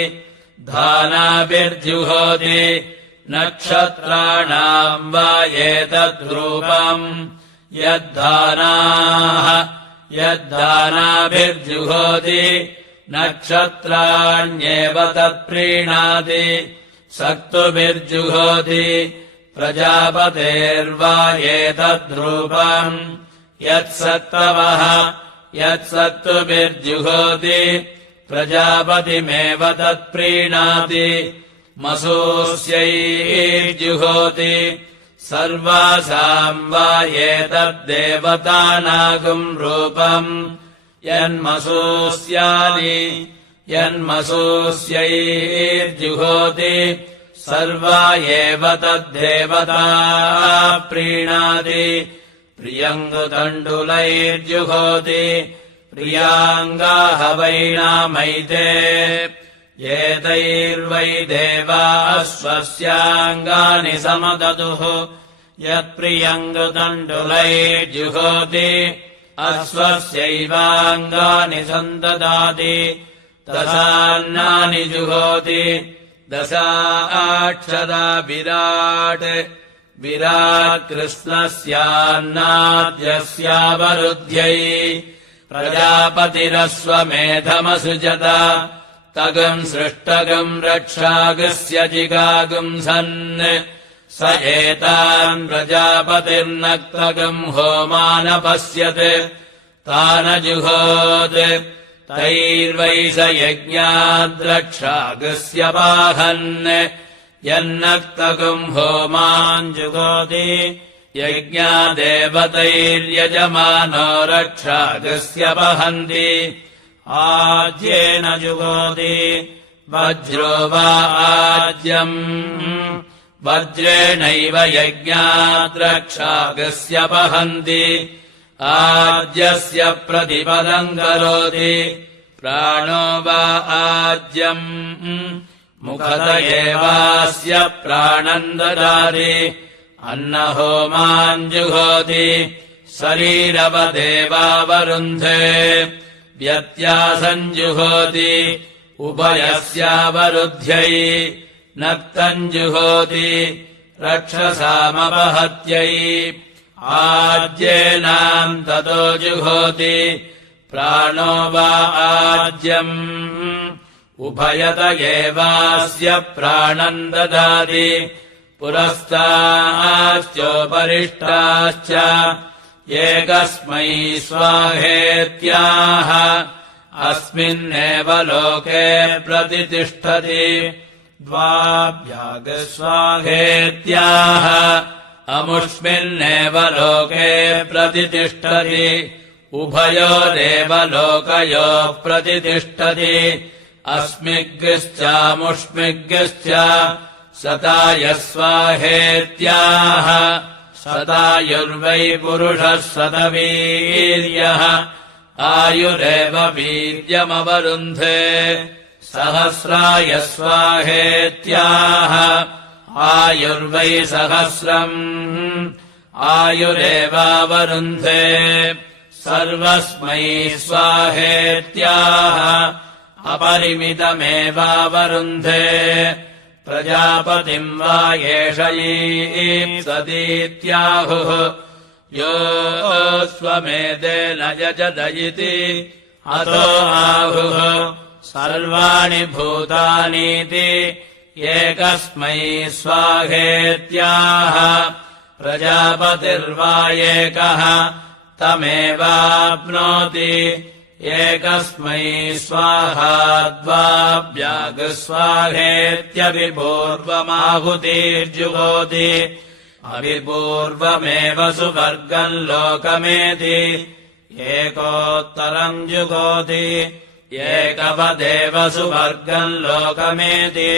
धानाभिर्जुहोति नक्षत्राणाम् वा एतद्रूपम् यद्धानाभिर्जुहोति नक्षत्राण्येव तत्प्रीणाति सक्तुभिर्जुहोति प्रजापतेर्वा एतद्रूपम् यत्सत्तुभिर्जुहोति प्रजापतिमेव तत्प्रीणाति मसूस्यैर्जुहोति सर्वासाम् वा एतद्देवतानागम् रूपम् यन्मसूस्यैर्जुहोति सर्वा एव तद्देवता प्रीणाति प्रियङ्गुतण्डुलैर्जुहोति प्रियाङ्गाहवैनामैते एतैर्वै देवा स्वस्याङ्गानि समददुः यत्प्रियङ्गुतण्डुलैर्जुहोति अश्वस्यैवाङ्गानि सन्ददाति दशान्नानि जुहोति दशाक्षरा विराट् कृष्णस्यान्नाद्यस्यावरुध्यै प्रजापतिरश्वमेधमसृजत तगम् सृष्टगम् रक्षागस्य जिगागुम् सन् स एतान् प्रजापतिर्नक्तगम् होमानपश्यत् तानजुहोत् तैर्वै स यज्ञाद्रक्षागस्य पाहन् यन्नक्तगम् होमान् जुहोति यज्ञादेवतैर्यजमानो रक्षागस्य वहन्ति आज्येन जुहोति वज्रो वा आज्यम् वज्रेणैव यज्ञाद्रक्षागस्य वहन्ति आज्यस्य प्रतिपदम् करोति प्राणो वा आज्यम् मुखत एवास्य प्राणम् ददाति अन्नहोमान् जुहोति शरीरवदेवावरुन्धे व्यत्यासम् जुहोति उभयस्यावरुध्यै नक्तम् जुहोति रक्षसामपहत्यै आज्येनाम् ततो जुहोति प्राणो वा आज्यम् उभयत एवास्य प्राणम् ददाति पुरस्ताश्चोपरिष्टाश्च एकस्मै स्वाहेत्याह अस्मिन्नेव लोके प्रतितिष्ठति द्वाभ्यागस्वाहेत्याह अमुष्मिन्नेव लोके प्रतितिष्ठति उभयोरेव लोकयोः प्रतितिष्ठति अस्मिग्श्चामुष्मिग्श्च शतायस्वाहेत्याह शतायुर्वै पुरुषः शतवीर्यः आयुरेव वीर्यमवरुन्धे सहस्राय स्वाहेत्याह आयुर्वै सहस्रम् आयुरेवावरुन्धे सर्वस्मै स्वाहेत्याह अपरिमितमेवावरुन्धे प्रजापतिम् वा एष ईप्सतीत्याहुः यो स्वमेधेन यजत इति अतो आहुः सर्वाणि भूतानीति एकस्मै स्वाहेत्याह प्रजापतिर्वा एकः तमेवाप्नोति एकस्मै स्वाहा द्वाभ्यागस्वाहेत्यभिपूर्वमाहुतिर्जुहोति अभिपूर्वमेव सुवर्गम् लोकमेति एकोत्तरम् जुहोति एकवदेव सुवर्गम् लोकमेति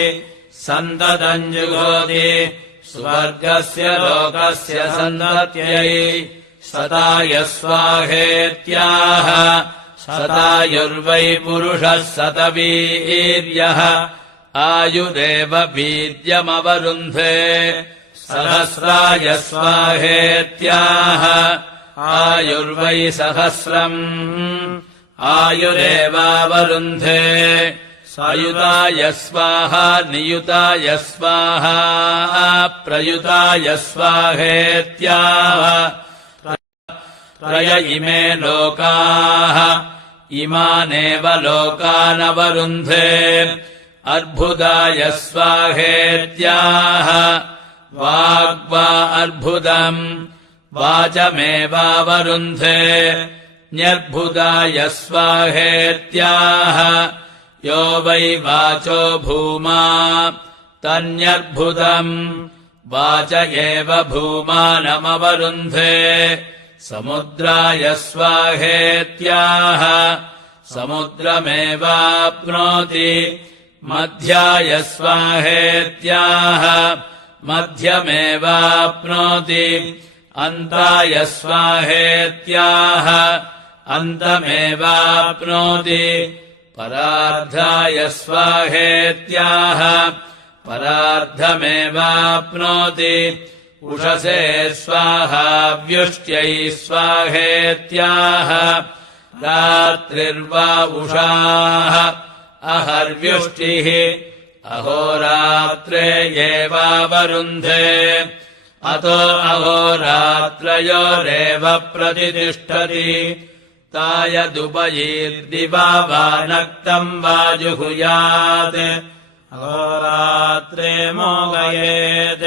सन्ततम् जुहोति स्वर्गस्य लोकस्य सन्तत्यै शताय स्वाहेत्याह शतायुर्वै पुरुषः शतवीर्यः आयुरेव वीर्यमवरुन्धे सहस्राय स्वाहेत्याह आयुर्वै सहस्रम् आयुरेवावरुन्धे सायुताय स्वाहा नियुताय स्वाहा प्रयुताय स्वाहेत्याह त्रय इमे लोकाः इमानेव लोकानवरुन्धे अर्भुदाय स्वाहेत्याह वाग्वा अर्भुदम् वाचमेवावरुन्धे न्यर्भुदाय स्वाहेत्याह यो वै वाचो भूमा तन्यर्भुदम् वाच एव भूमानमवरुन्धे समुद्राय स्वाहेत्याह समुद्रमेवाप्नोति मध्याय स्वाहेत्याह मध्यमेवाप्नोति अन्ताय स्वाहेत्याह अन्तमेवाप्नोति परार्धाय स्वाहेत्याह परार्धमेवाप्नोति उषसे स्वाहा व्युष्ट्यै स्वाहेत्याह रात्रिर्वा उषाः अहर्व्युष्टिः अहोरात्रे एवावरुन्धे अतो अहोरात्रयोरेव प्रतितिष्ठति तायदुपयीर्दिवा वा नक्तम् वा जुहुयात् अहोरात्रे मोगयेत्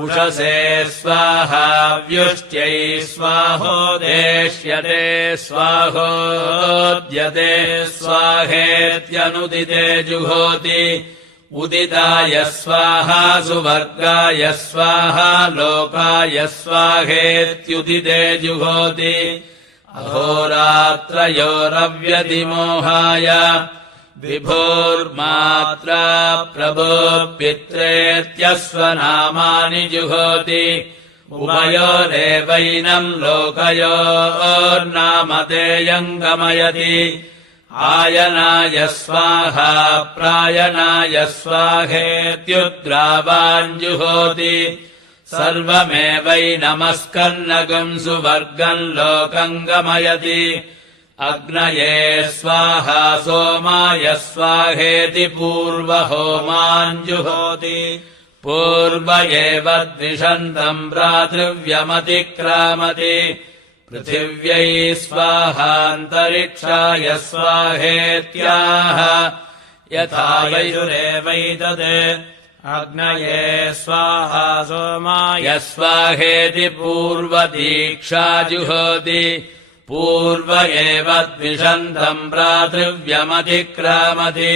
उषसे स्वाहा व्युष्ट्यै स्वाहोदेष्यते स्वाहोद्यते स्वाहेत्यनुदिते जुहोति उदिताय स्वाहा सुवर्गाय स्वाहा लोकाय स्वाहेत्युदिते जुहोति अहोरात्रयोरव्यतिमोहाय विभोर्मात्रा प्रभो पित्रेत्यस्वनामानि जुहोति उभयोरेवैनम् लोकयोर्नामधेयम् गमयति आयनाय स्वाहा प्रायणाय स्वाहेत्युद्रावान् जुहोति सर्वमेवैनमस्कन्नगम् सुवर्गम् लोकम् गमयति अग्नये स्वाहा सोमाय स्वाहेति पूर्वहोमान् जुहोति पूर्व एव द्विषन्तम् भ्रातृव्यमतिक्रामति पृथिव्यै स्वाहान्तरिक्षाय स्वाहेत्याह यथा वैरुरेवैतत् अग्नये स्वाहा सोमाय स्वाहेति पूर्वदीक्षा जुहोति पूर्व एव द्विषन्तम् भ्रातृव्यमतिक्रामति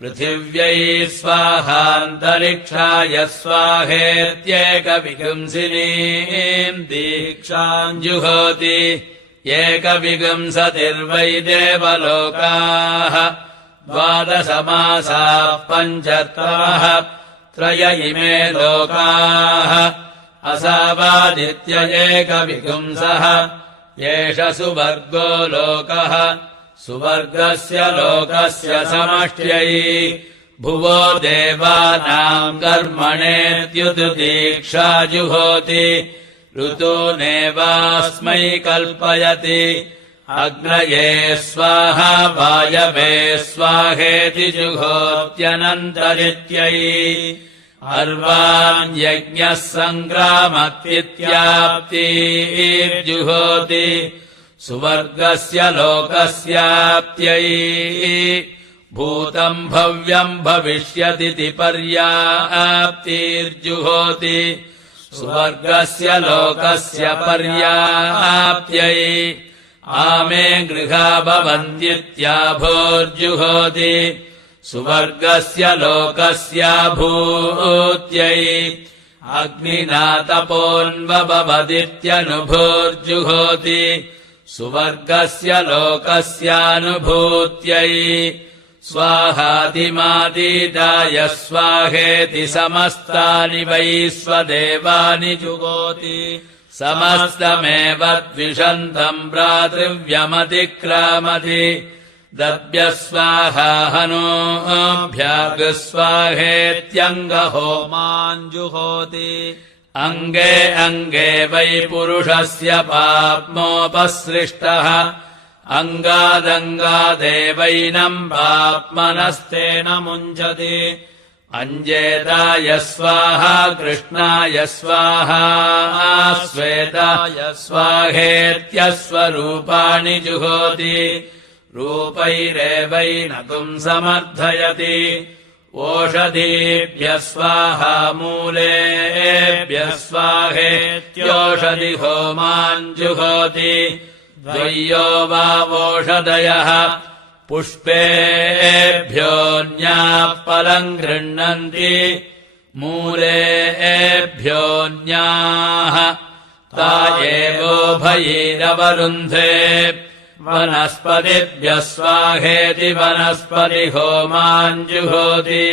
पृथिव्यै स्वाहान्तरिक्षाय स्वाहेत्येकविगुंसिनीम् दीक्षाम् जुहोति एकविगुंसतिर्वै देवलोकाः 12 मासाः 5 त्रय इमे लोकाः असावादित्य एकविगुंसः एष सुवर्गो लोकः सुवर्गस्य लोकस्य समष्ट्यै भुवो देवानाम् कर्मणेत्युदीक्षा जुहोति ऋतूनेवास्मै कल्पयति अग्नये स्वाहा वायवे स्वाहेति जुहोत्यनन्तरित्यै अर्वाण्यज्ञः सङ्ग्रामत्वित्याप्तिर्जुहोति सुवर्गस्य लोकस्याप्त्यै भूतम् भव्यम् भविष्यतीति पर्याप्तिर्जुहोति सुवर्गस्य लोकस्य पर्याप्त्यै आमे गृहा भवन्त्युत्याभोर्जुहोति सुवर्गस्य लोकस्याभूत्यै अग्निना तपोन्वभवदित्यनुभूर्जुहोति सुवर्गस्य लोकस्यानुभूत्यै स्वाहादिमादिदाय स्वाहेति समस्तानि वै स्वदेवानि जुहोति समस्तमेव द्विषन्तम् भ्रातृव्यमतिक्रामति दभ्यः स्वाहा हनूभ्यागस्वाहेत्यङ्गहोमान् जुहोति अङ्गे अङ्गे वै पुरुषस्य पाप्मोपसृष्टः अङ्गादङ्गादेवैनम् पाप्मनस्तेन मुञ्चति अञ्जेताय स्वाहा कृष्णाय स्वाहा श्वेताय स्वाहेत्यस्वरूपाणि जुहोति रूपैरेवैनकुम् समर्थयति ओषधीभ्यः स्वाहा मूलेभ्यः स्वाहेत्योषधिहोमान् जुहोति द्वय्यो वावोषधयः पुष्पेभ्योऽन्याः फलम् गृह्णन्ति मूलेभ्योऽन्याः ता एवोभयैरवरुन्धे वनस्पतिभ्यः स्वाहेति वनस्पतिहोमान् जुहोति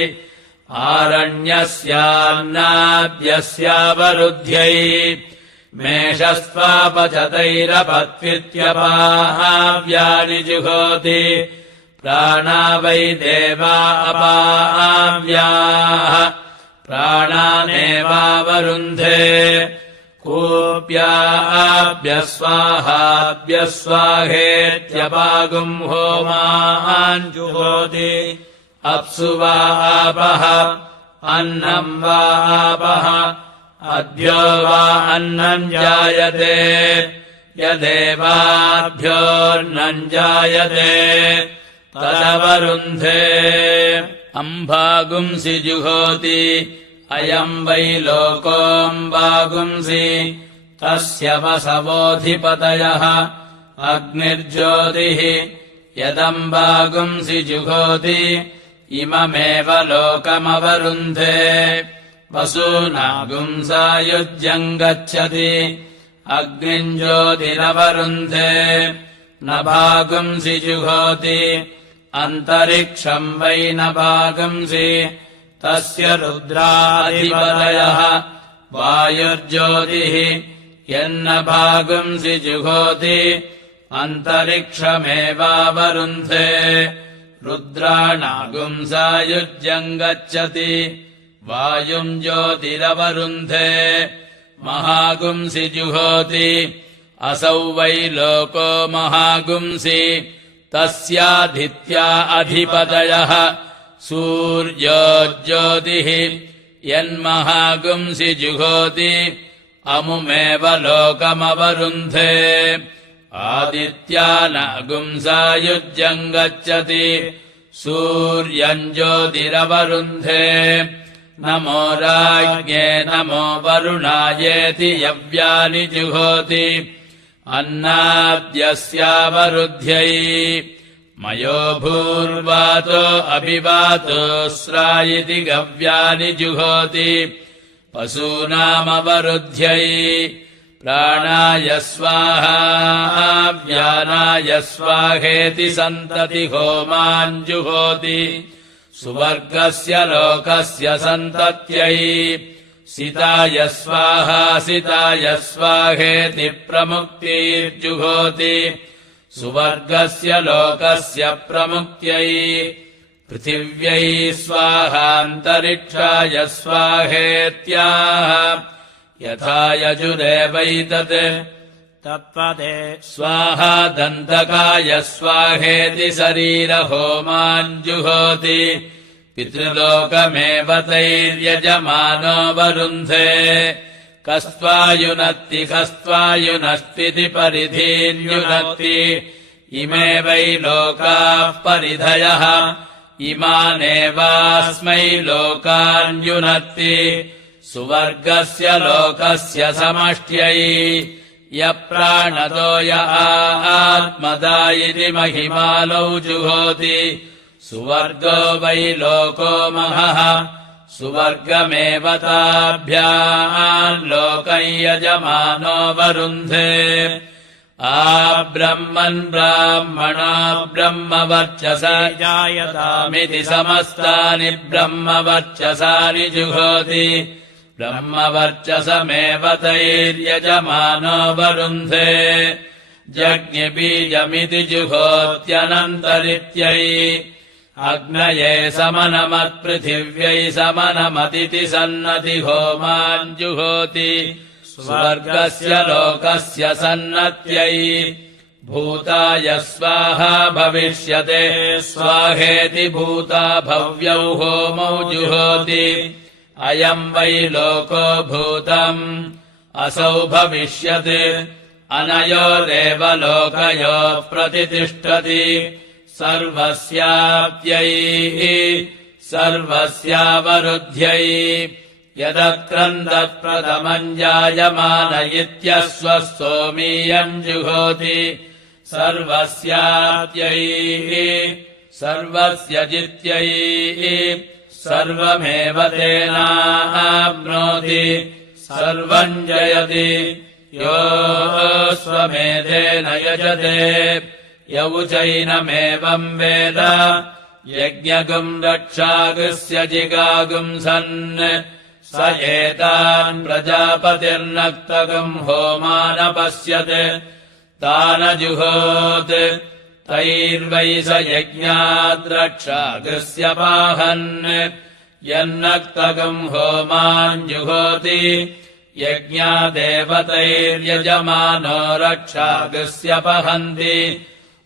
आरण्यस्यान्नाद्यस्यावरुध्यै मेषस्त्वापचतैरपत्वित्यपाव्यानि जुहोति प्राणा वै देवा अपाव्याः प्राणानेवावरुन्धे कूप्याभ्यः स्वाहाभ्यः स्वाहेत्यपागुम् होमान् जुहोति अप्सु वा आपः अन्नम् वा आपः अद्यो वा अन्नम् जायते यदेवाभ्योऽन्नम् जायते तदवरुन्धे अम्भागुंसि जुहोति अयम् वै लोकोऽम्बागुंसि तस्य वसवोऽधिपतयः अग्निर्ज्योतिः यदम्बागुंसि जुहोति इममेव लोकमवरुन्धे वसूनागुंसायुज्यम् गच्छति अग्निम् ज्योतिरवरुन्धे नभागुंसि जुहोति अन्तरिक्षम् वै नभागुंसि तस्य रुद्राधिपतयः वायुर्ज्योतिः यन्नभागुंसि जुहोति अन्तरिक्षमेवावरुन्धे रुद्राणागुंसायुज्यम् गच्छति वायुम् ज्योतिरवरुन्धे महागुंसि जुहोति असौ वै लोको महागुंसि तस्याधित्या अधिपतयः सूर्यो ज्योतिः यन्महागुंसि जुहोति अमुमेव लोकमवरुन्धे आदित्यानागुंसायुज्यम् गच्छति सूर्यम् ज्योतिरवरुन्धे नमो राज्ञे नमो वरुणायेति यव्यानि जुहोति अन्नाद्यस्यावरुध्यै मयो भूर्वातो अभिवातोऽस्रायिति गव्यानि जुहोति पशूनामवरुध्यै प्राणाय स्वाहा व्यानाय स्वाहेति सन्तति होमाञ्जुहोति सुवर्गस्य लोकस्य सन्तत्यै सिताय स्वाहा सिताय स्वाहेति प्रमुक्तिर्जुहोति सुवर्गस्य लोकस्य प्रमुक्त्यै पृथिव्यै स्वाहान्तरिक्षाय स्वाहेत्याह यथा यजुरेवैतत् तत्पदे स्वाहा दन्तकाय स्वाहेति शरीरहोमाञ्जुहोति पितृलोकमेव तैर्यजमानो वरुन्धे कस्त्वायुनत्ति कस्त्वायुनस्त्विति परिधीन्युनत्ति इमे वै लोकाः परिधयः इमानेवास्मै लोकान्युनत्ति सुवर्गस्य लोकस्य समष्ट्यै यप्राणतो य आत्मदा इति महिमालौ जुहोति सुवर्गो वै लोको महः सुवर्गमेव ताभ्याम् लोकै यजमानो वरुन्धे आब्रह्मन् ब्राह्मणा ब्रह्मवर्चसा जायतामिति मिति समस्तानि ब्रह्मवर्चसानि जुहोति ब्रह्मवर्चसमेव तैर्यजमानो वरुन्धे जज्ञबीजमिति जुहोत्यनन्तरित्यै अग्नये समनमत्पृथिव्यै समनमतिति सन्नति होमाञ्जुहोति स्वर्गस्य लोकस्य सन्नत्यै भूताय स्वाहा भविष्यते स्वाहेति भूता भव्यौ होमौ जुहोति अयम् वै लोको भूतम् असौ भविष्यति अनयोरेव लोकयोः प्रतितिष्ठति सर्वस्याप्यै सर्वस्यावरुध्यै यदक्रन्दत्प्रथमम् जायमान इत्यस्वस्तोमीयम् जुहोति सर्वस्याप्यै सर्वस्य जित्यै सर्वमेव तेनाप्नोति सर्वम् जयति यो स्वमेधेन यजते यौचैनमेवम् वेद यज्ञगुम् रक्षागस्य जिगागुम् सन् स एतान् प्रजापतिर्नक्तगुम् होमानपश्यत् तानजुहोत् तैर्वै स यज्ञाद्रक्षागस्य पाहन् यन्नक्तगुम् होमाञ्जुहोति यज्ञादेवतैर्यजमानो रक्षागस्य पहन्ति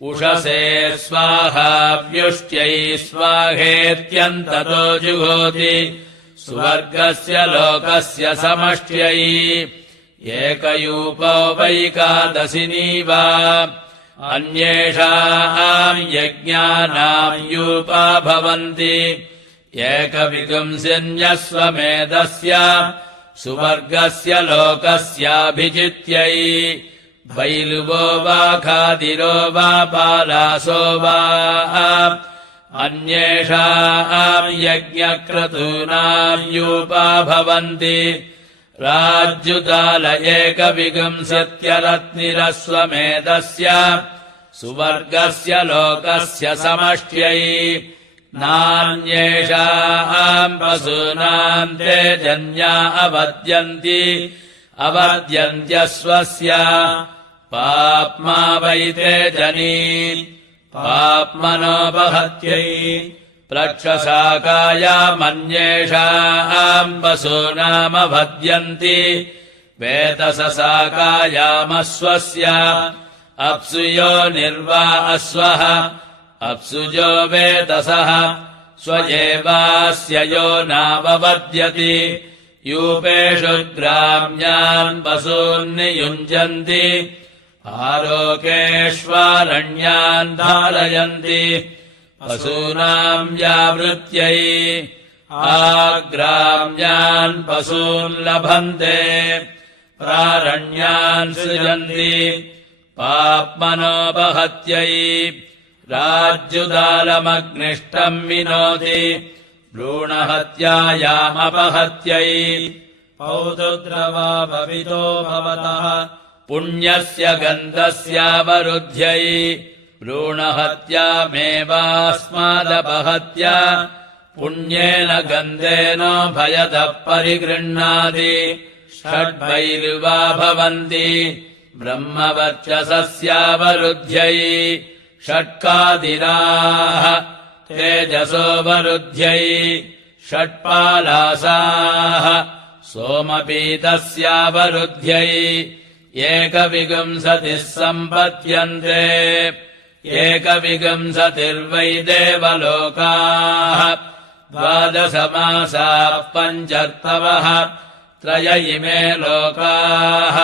उषसे स्वाहा व्युष्ट्यै स्वाहेत्यन्ततो जुहोति सुवर्गस्य लोकस्य समष्ट्यै एकयूपो वैकादशिनी वा अन्येषाम् यज्ञानाम् यूपा भवन्ति एकविगुंसिन्यस्वमेधस्य सुवर्गस्य लोकस्याभिजित्यै वैलुवो वा खादिरो वा पालासो वा अन्येषाम् यज्ञक्रतूनाम् यूपा भवन्ति राज्युताल एकविगुंसत्यरत्निरस्वमेधस्य सुवर्गस्य लोकस्य समष्ट्यै नान्येषाम् पशूनाम् ते जन्या अवद्यन्ति अवद्यन्त्यस्वस्य पाप्मा वै ते जनी पाप्मनोपहत्यै प्रक्षशाकायामन्येषाम् पशूनामभद्यन्ति वेतसशाकायामस्वस्य अप्सुयो निर्वा अश्वः अप्सुजो वेतसः स्वयेवास्य यो नाववद्यति यूपेषु ग्राम्यान् पशून् नियुञ्जन्ति आरोकेष्वारण्यान् धारयन्ति पशूनाम् व्यावृत्यै आग्राम्यान् पशून् लभन्ते प्रारण्यान् सृजन्ति पाप्मनोपहत्यै राज्युदालमग्निष्टम् विनोति भ्रूणहत्यायामपहत्यै पौतुद्रवा भवितो भवतः पुण्यस्य गन्धस्यावरुध्यै भ्रूणहत्यामेवास्मादपहत्या पुण्येन गन्धेन भयतः परिगृह्णाति षड्भैर्वा भवन्ति ब्रह्मवर्चसस्यावरुध्यै षट्कादिराः तेजसोऽवरुध्यै षट्पालासाः सोमपीतस्यावरुध्यै एकविंशतिः सम्पद्यन्ते एकविंशतिर्वै देवलोकाः द्वादशमासाः पञ्चर्तवः त्रय इमे लोकाः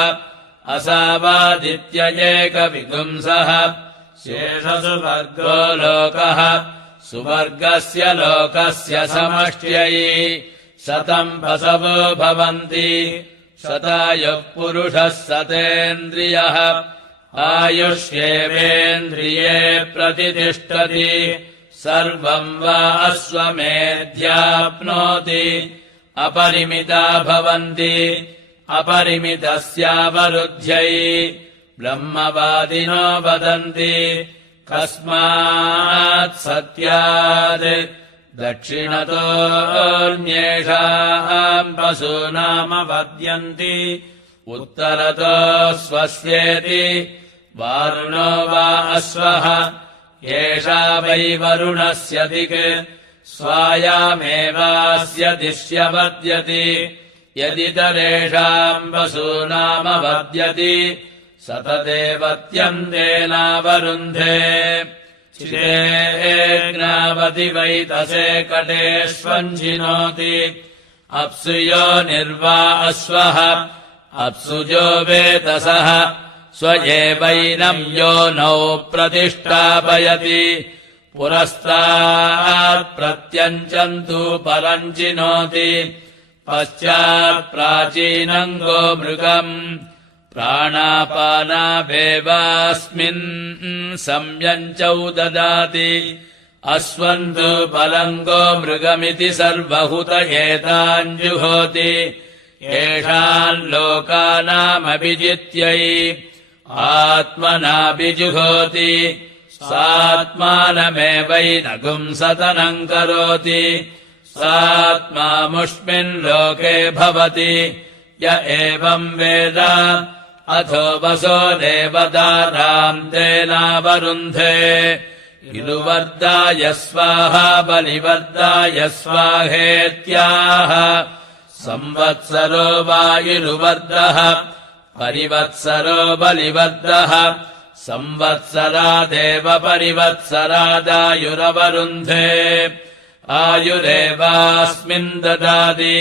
असावादित्य एकविंशः शेषसुवर्गो लोकः सुवर्गस्य लोकस्य समष्ट्यै 100 वसवो भवन्ति शतायुः पुरुषः सतेन्द्रियः आयुष्येवेन्द्रिये प्रतितिष्ठति सर्वम् वा अश्वमेध्याप्नोति अपरिमिता भवन्ति अपरिमितस्यावरुध्यै ब्रह्मवादिनो वदन्ति कस्मात् सत्यात् दक्षिणतोऽन्येषाम् पशूनामवद्यन्ति उत्तरतो स्वस्येति वारुणो वा अश्वः एषा वै वरुणस्य दिक् स्वायामेवास्य दिश्यवद्यति यदितरेषाम् पशूनामवद्यति सतदेवत्यन्तेनावरुन्धे चिरेग्नावति वैतसे कटेष्वञ्जिनोति अप्सुयो निर्वा अश्वः अप्सुजो वेतसः स्वयेवैनम् योनौ प्रतिष्ठापयति पुरस्तात् प्रत्यञ्चन्तु परम् चिनोति पश्चात्प्राचीनम् गोमृगम् प्राणापानावेवास्मिन् संयञ्चौ ददाति अश्वन्तु बलम् गोमृगमिति सर्वहुत एतान् जुहोति येषान् लोकानामभिजित्यै आत्मनाभिजुहोति सात्मानमेवैनगुम् सतनम् करोति सात्मामुष्मिन् लोके भवति य एवम् वेद अथो वसो देवदाराम् तेनावरुन्धे इलुवर्दाय स्वाहा बलिवर्दाय स्वाहेत्याह संवत्सरो वा इलुवर्दः परिवत्सरो बलिवर्दः संवत्सरादेव परिवत्सरादायुरवरुन्धे आयुरेवास्मिन् ददाति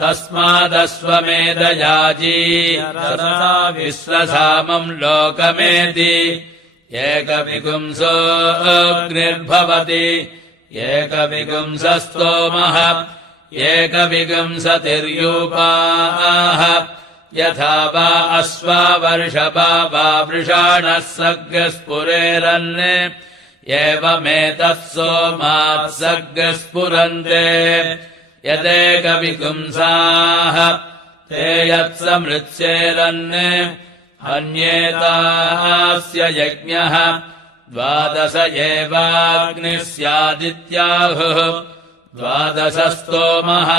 तस्मादश्वमेधयाजी विश्वसामम् लोकमेति एकविंशोऽग्निर्भवति एकविंशस्तोमः एकविंशतिर्यूपाः यथा वा अश्वा वर्षभा वा वृषाणः सर्गस्फुरेरन् एवमेतत् सोमात् सर्गस्फुरन्ते यदेकविंशाः ते यत्समृत्सेरन् अन्येतास्य यज्ञः 12 एवाग्निः स्यादित्याहुः 12 स्तोमः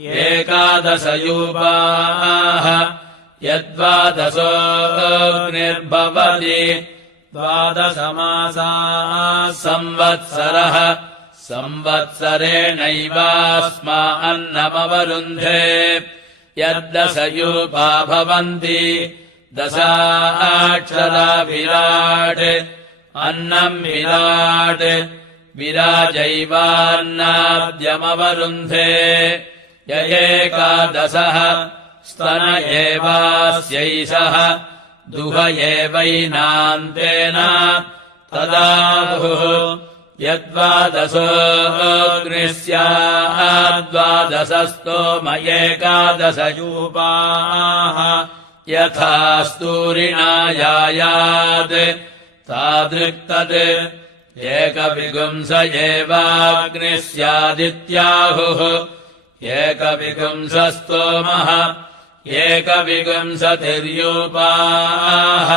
11 यूपाः यद्वादशोऽग्निर्भवति 12 मासाः संवत्सरः संवत्सरेणैवास्मा अन्नमवरुन्धे यद्दश यूपा भवन्ति 10 अक्षरा विराट् अन्नम् विराट् विराजैवान्नाद्यमवरुन्धे य 11 स्तन एवास्यैषः दुह एवैनान्तेन तदाहुः यद्वादशोऽग्निः स्यात् 12 स्तोम 11 यूपाः यथा स्तूरिणा यायात् तादृक्तद् एकविंश एवाग्निः स्यादित्याहुः एकविगुंसस्तोमः एकविगुंसतिर्यूपाः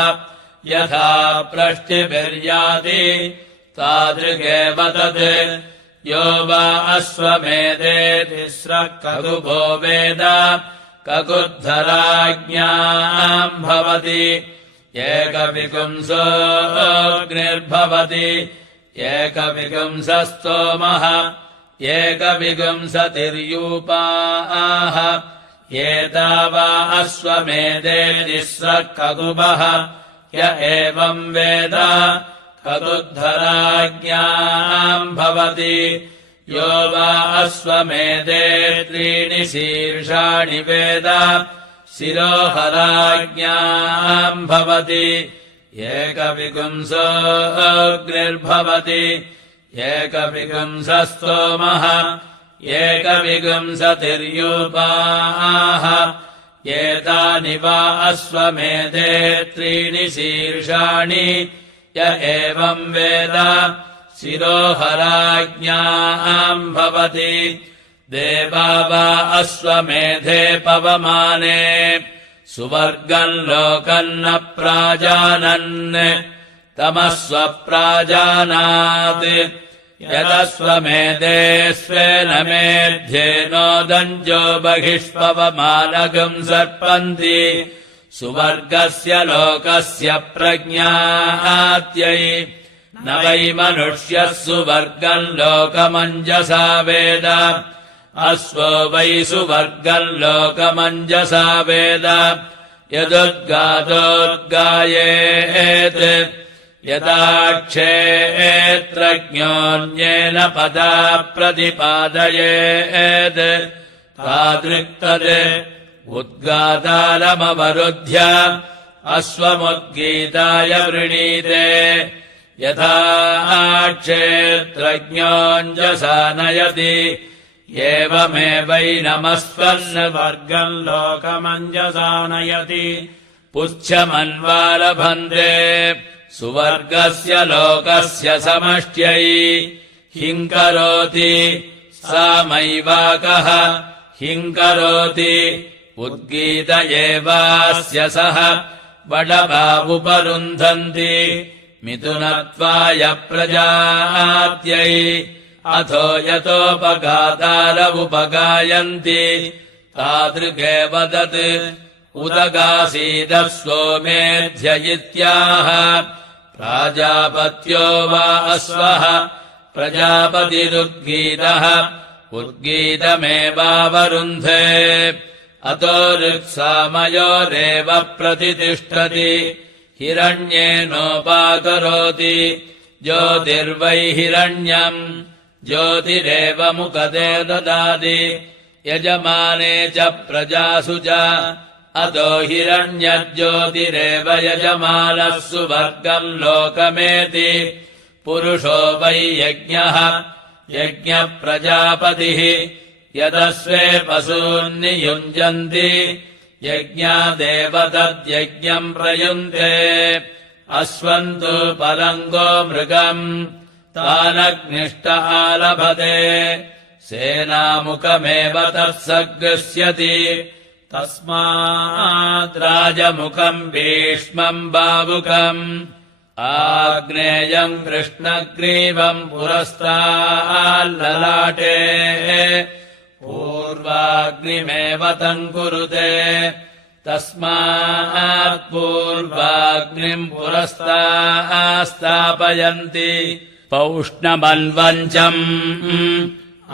यथा प्रष्टिभिर्याति तादृगेव तत् यो वा अश्वमेधे तिस्रः ककुभो वेद ककुद्धराज्ञाम् भवति एकविगुंसोऽग्निर्भवति एकविगुंसस्तोमः एकविगुंसतिर्यूपाः एतावा अश्वमेधे तिस्रः ककुभः य एवम् वेद ककुद्धराज्ञाम् भवति यो वा अश्वमेधे त्रीणि शीर्षाणि वेद शिरोहराज्ञाम् भवति एकविगुंसोऽग्निर्भवति एकविगुंसस्तोमः एकविगुंसतिर्यूपाः एतानि वा अश्वमेधे त्रीणि शीर्षाणि य एवम् वेद शिरोहराज्ञाम् भवति देवा वा अश्वमेधे पवमाने सुवर्गम् लोकम् न प्राजानन् तमस्वप्राजानात् यदश्वमेधे स्वेन मेध्येनोदञ्जो बहिष्पवमानगम् सर्पन्ति सुवर्गस्य लोकस्य प्रज्ञात्यै न वै मनुष्यः सुवर्गम् लोकमञ्जसा वेद अश्वो वै सुवर्गम् लोकमञ्जसा वेद यदुद्गातोद्गायेत् यदाक्षेत्रज्ञोऽन्येन पदा प्रतिपादयेत् तादृक्तद् उद्गातारमवरुध्य अश्वमुद्गीताय वृणीते यथा क्षेत्रज्ञोऽञ्जसा नयति एवमेवैनमस्वर्गम् लोकमञ्जसा नयति पुच्छमन्वालभन्ते सुवर्गस्य लोकस्य समष्ट्यै हिङ्करोति सामैवाकः हिङ्करोति उद्गीत एवास्य सह वडभावुपरुन्धन्ति मिथुनत्वाय प्रजात्यै अथो यतोपगातार उपगायन्ति तादृगेव तत् उदगासीदस्वो मेध्य इत्याह प्राजापत्यो वा अश्वः प्रजापतिरुद्गीतः उद्गीतमेवावरुन्धे अतो ऋक्सामयोरेव प्रतितिष्ठति हिरण्येनोपाकरोति ज्योतिर्वै हिरण्यम् ज्योतिरेव मुखते ददाति यजमाने च प्रजासु च अतो हिरण्यज्योतिरेव यजमानः सुवर्गम् लोकमेति पुरुषो वै यज्ञः यज्ञप्रजापतिः यदस्वे पशून्नियुञ्जन्ति यज्ञादेव तद्यज्ञम् प्रयुङ्क्ते अश्वन्तु पलङ्गो मृगम् तानग्निष्ट आलभते सेनामुखमेव तत्सगृह्यति तस्माद्राजमुखम् भीष्मम् बावुकम् आग्नेयम् कृष्णग्रीवम् पुरस्ताल्ललाटे पूर्वाग्निमेव तम् कुरुते तस्मात् पूर्वाग्निम् पुरस्तास्थापयन्ति पौष्णमन्वञ्चम्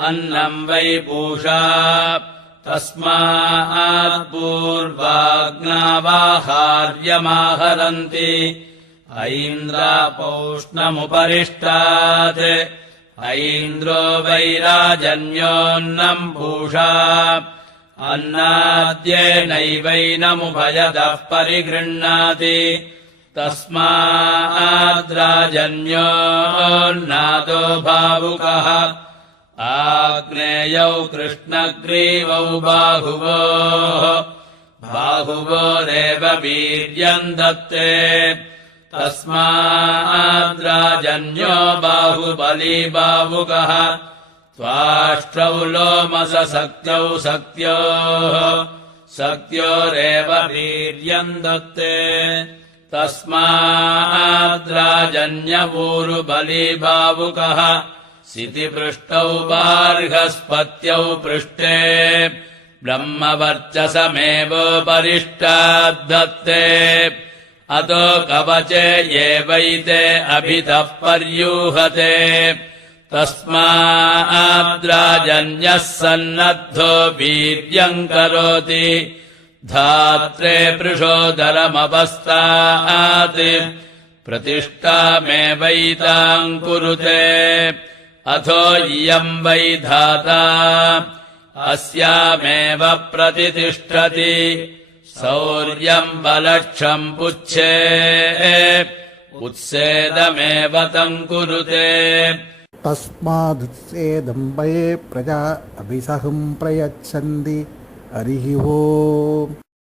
अन्नम् वै पूषा तस्मात् पूर्वाग्नावाहार्यमाहरन्ति ऐन्द्रापौष्णमुपरिष्टात् ऐन्द्रो वैराजन्योऽन्नम् पूषा अन्नाद्येनैवैनमुभयतः परिगृह्णाति तस्माद्राजन्योऽन्नादो भावुकः आग्नेयौ कृष्णग्रीवौ बाहुवोः बाहुवोरेव वीर्यम् दत्ते तस्माद्राजन्यो बाहुबली बाहुकः त्वाष्ट्रौ लोमस सत्यौ सत्योः सत्योरेव वीर्यम् दत्ते तस्माद्राजन्यपूरुबलिभावुकः सितिपृष्टौ बार्हस्पत्यौ पृष्टे ब्रह्मवर्चसमेवोपरिष्टाद्धत्ते अतो कवचे एवैते अभितः पर्यूहते तस्माद्राजन्यः सन्नद्धो वीर्यम् करोति धात्रे पृषोदरमपस्तात् प्रतिष्ठामेवैताम् कुरुते अथो इयम् वै धाता अस्यामेव प्रतितिष्ठति शौर्यम् बलक्षम् पुच्छे उत्सेदमेव तम् कुरुते तस्मादुत्सेदं वये प्रजा अभिसहं प्रयच्छन्ति हरिः ओम्।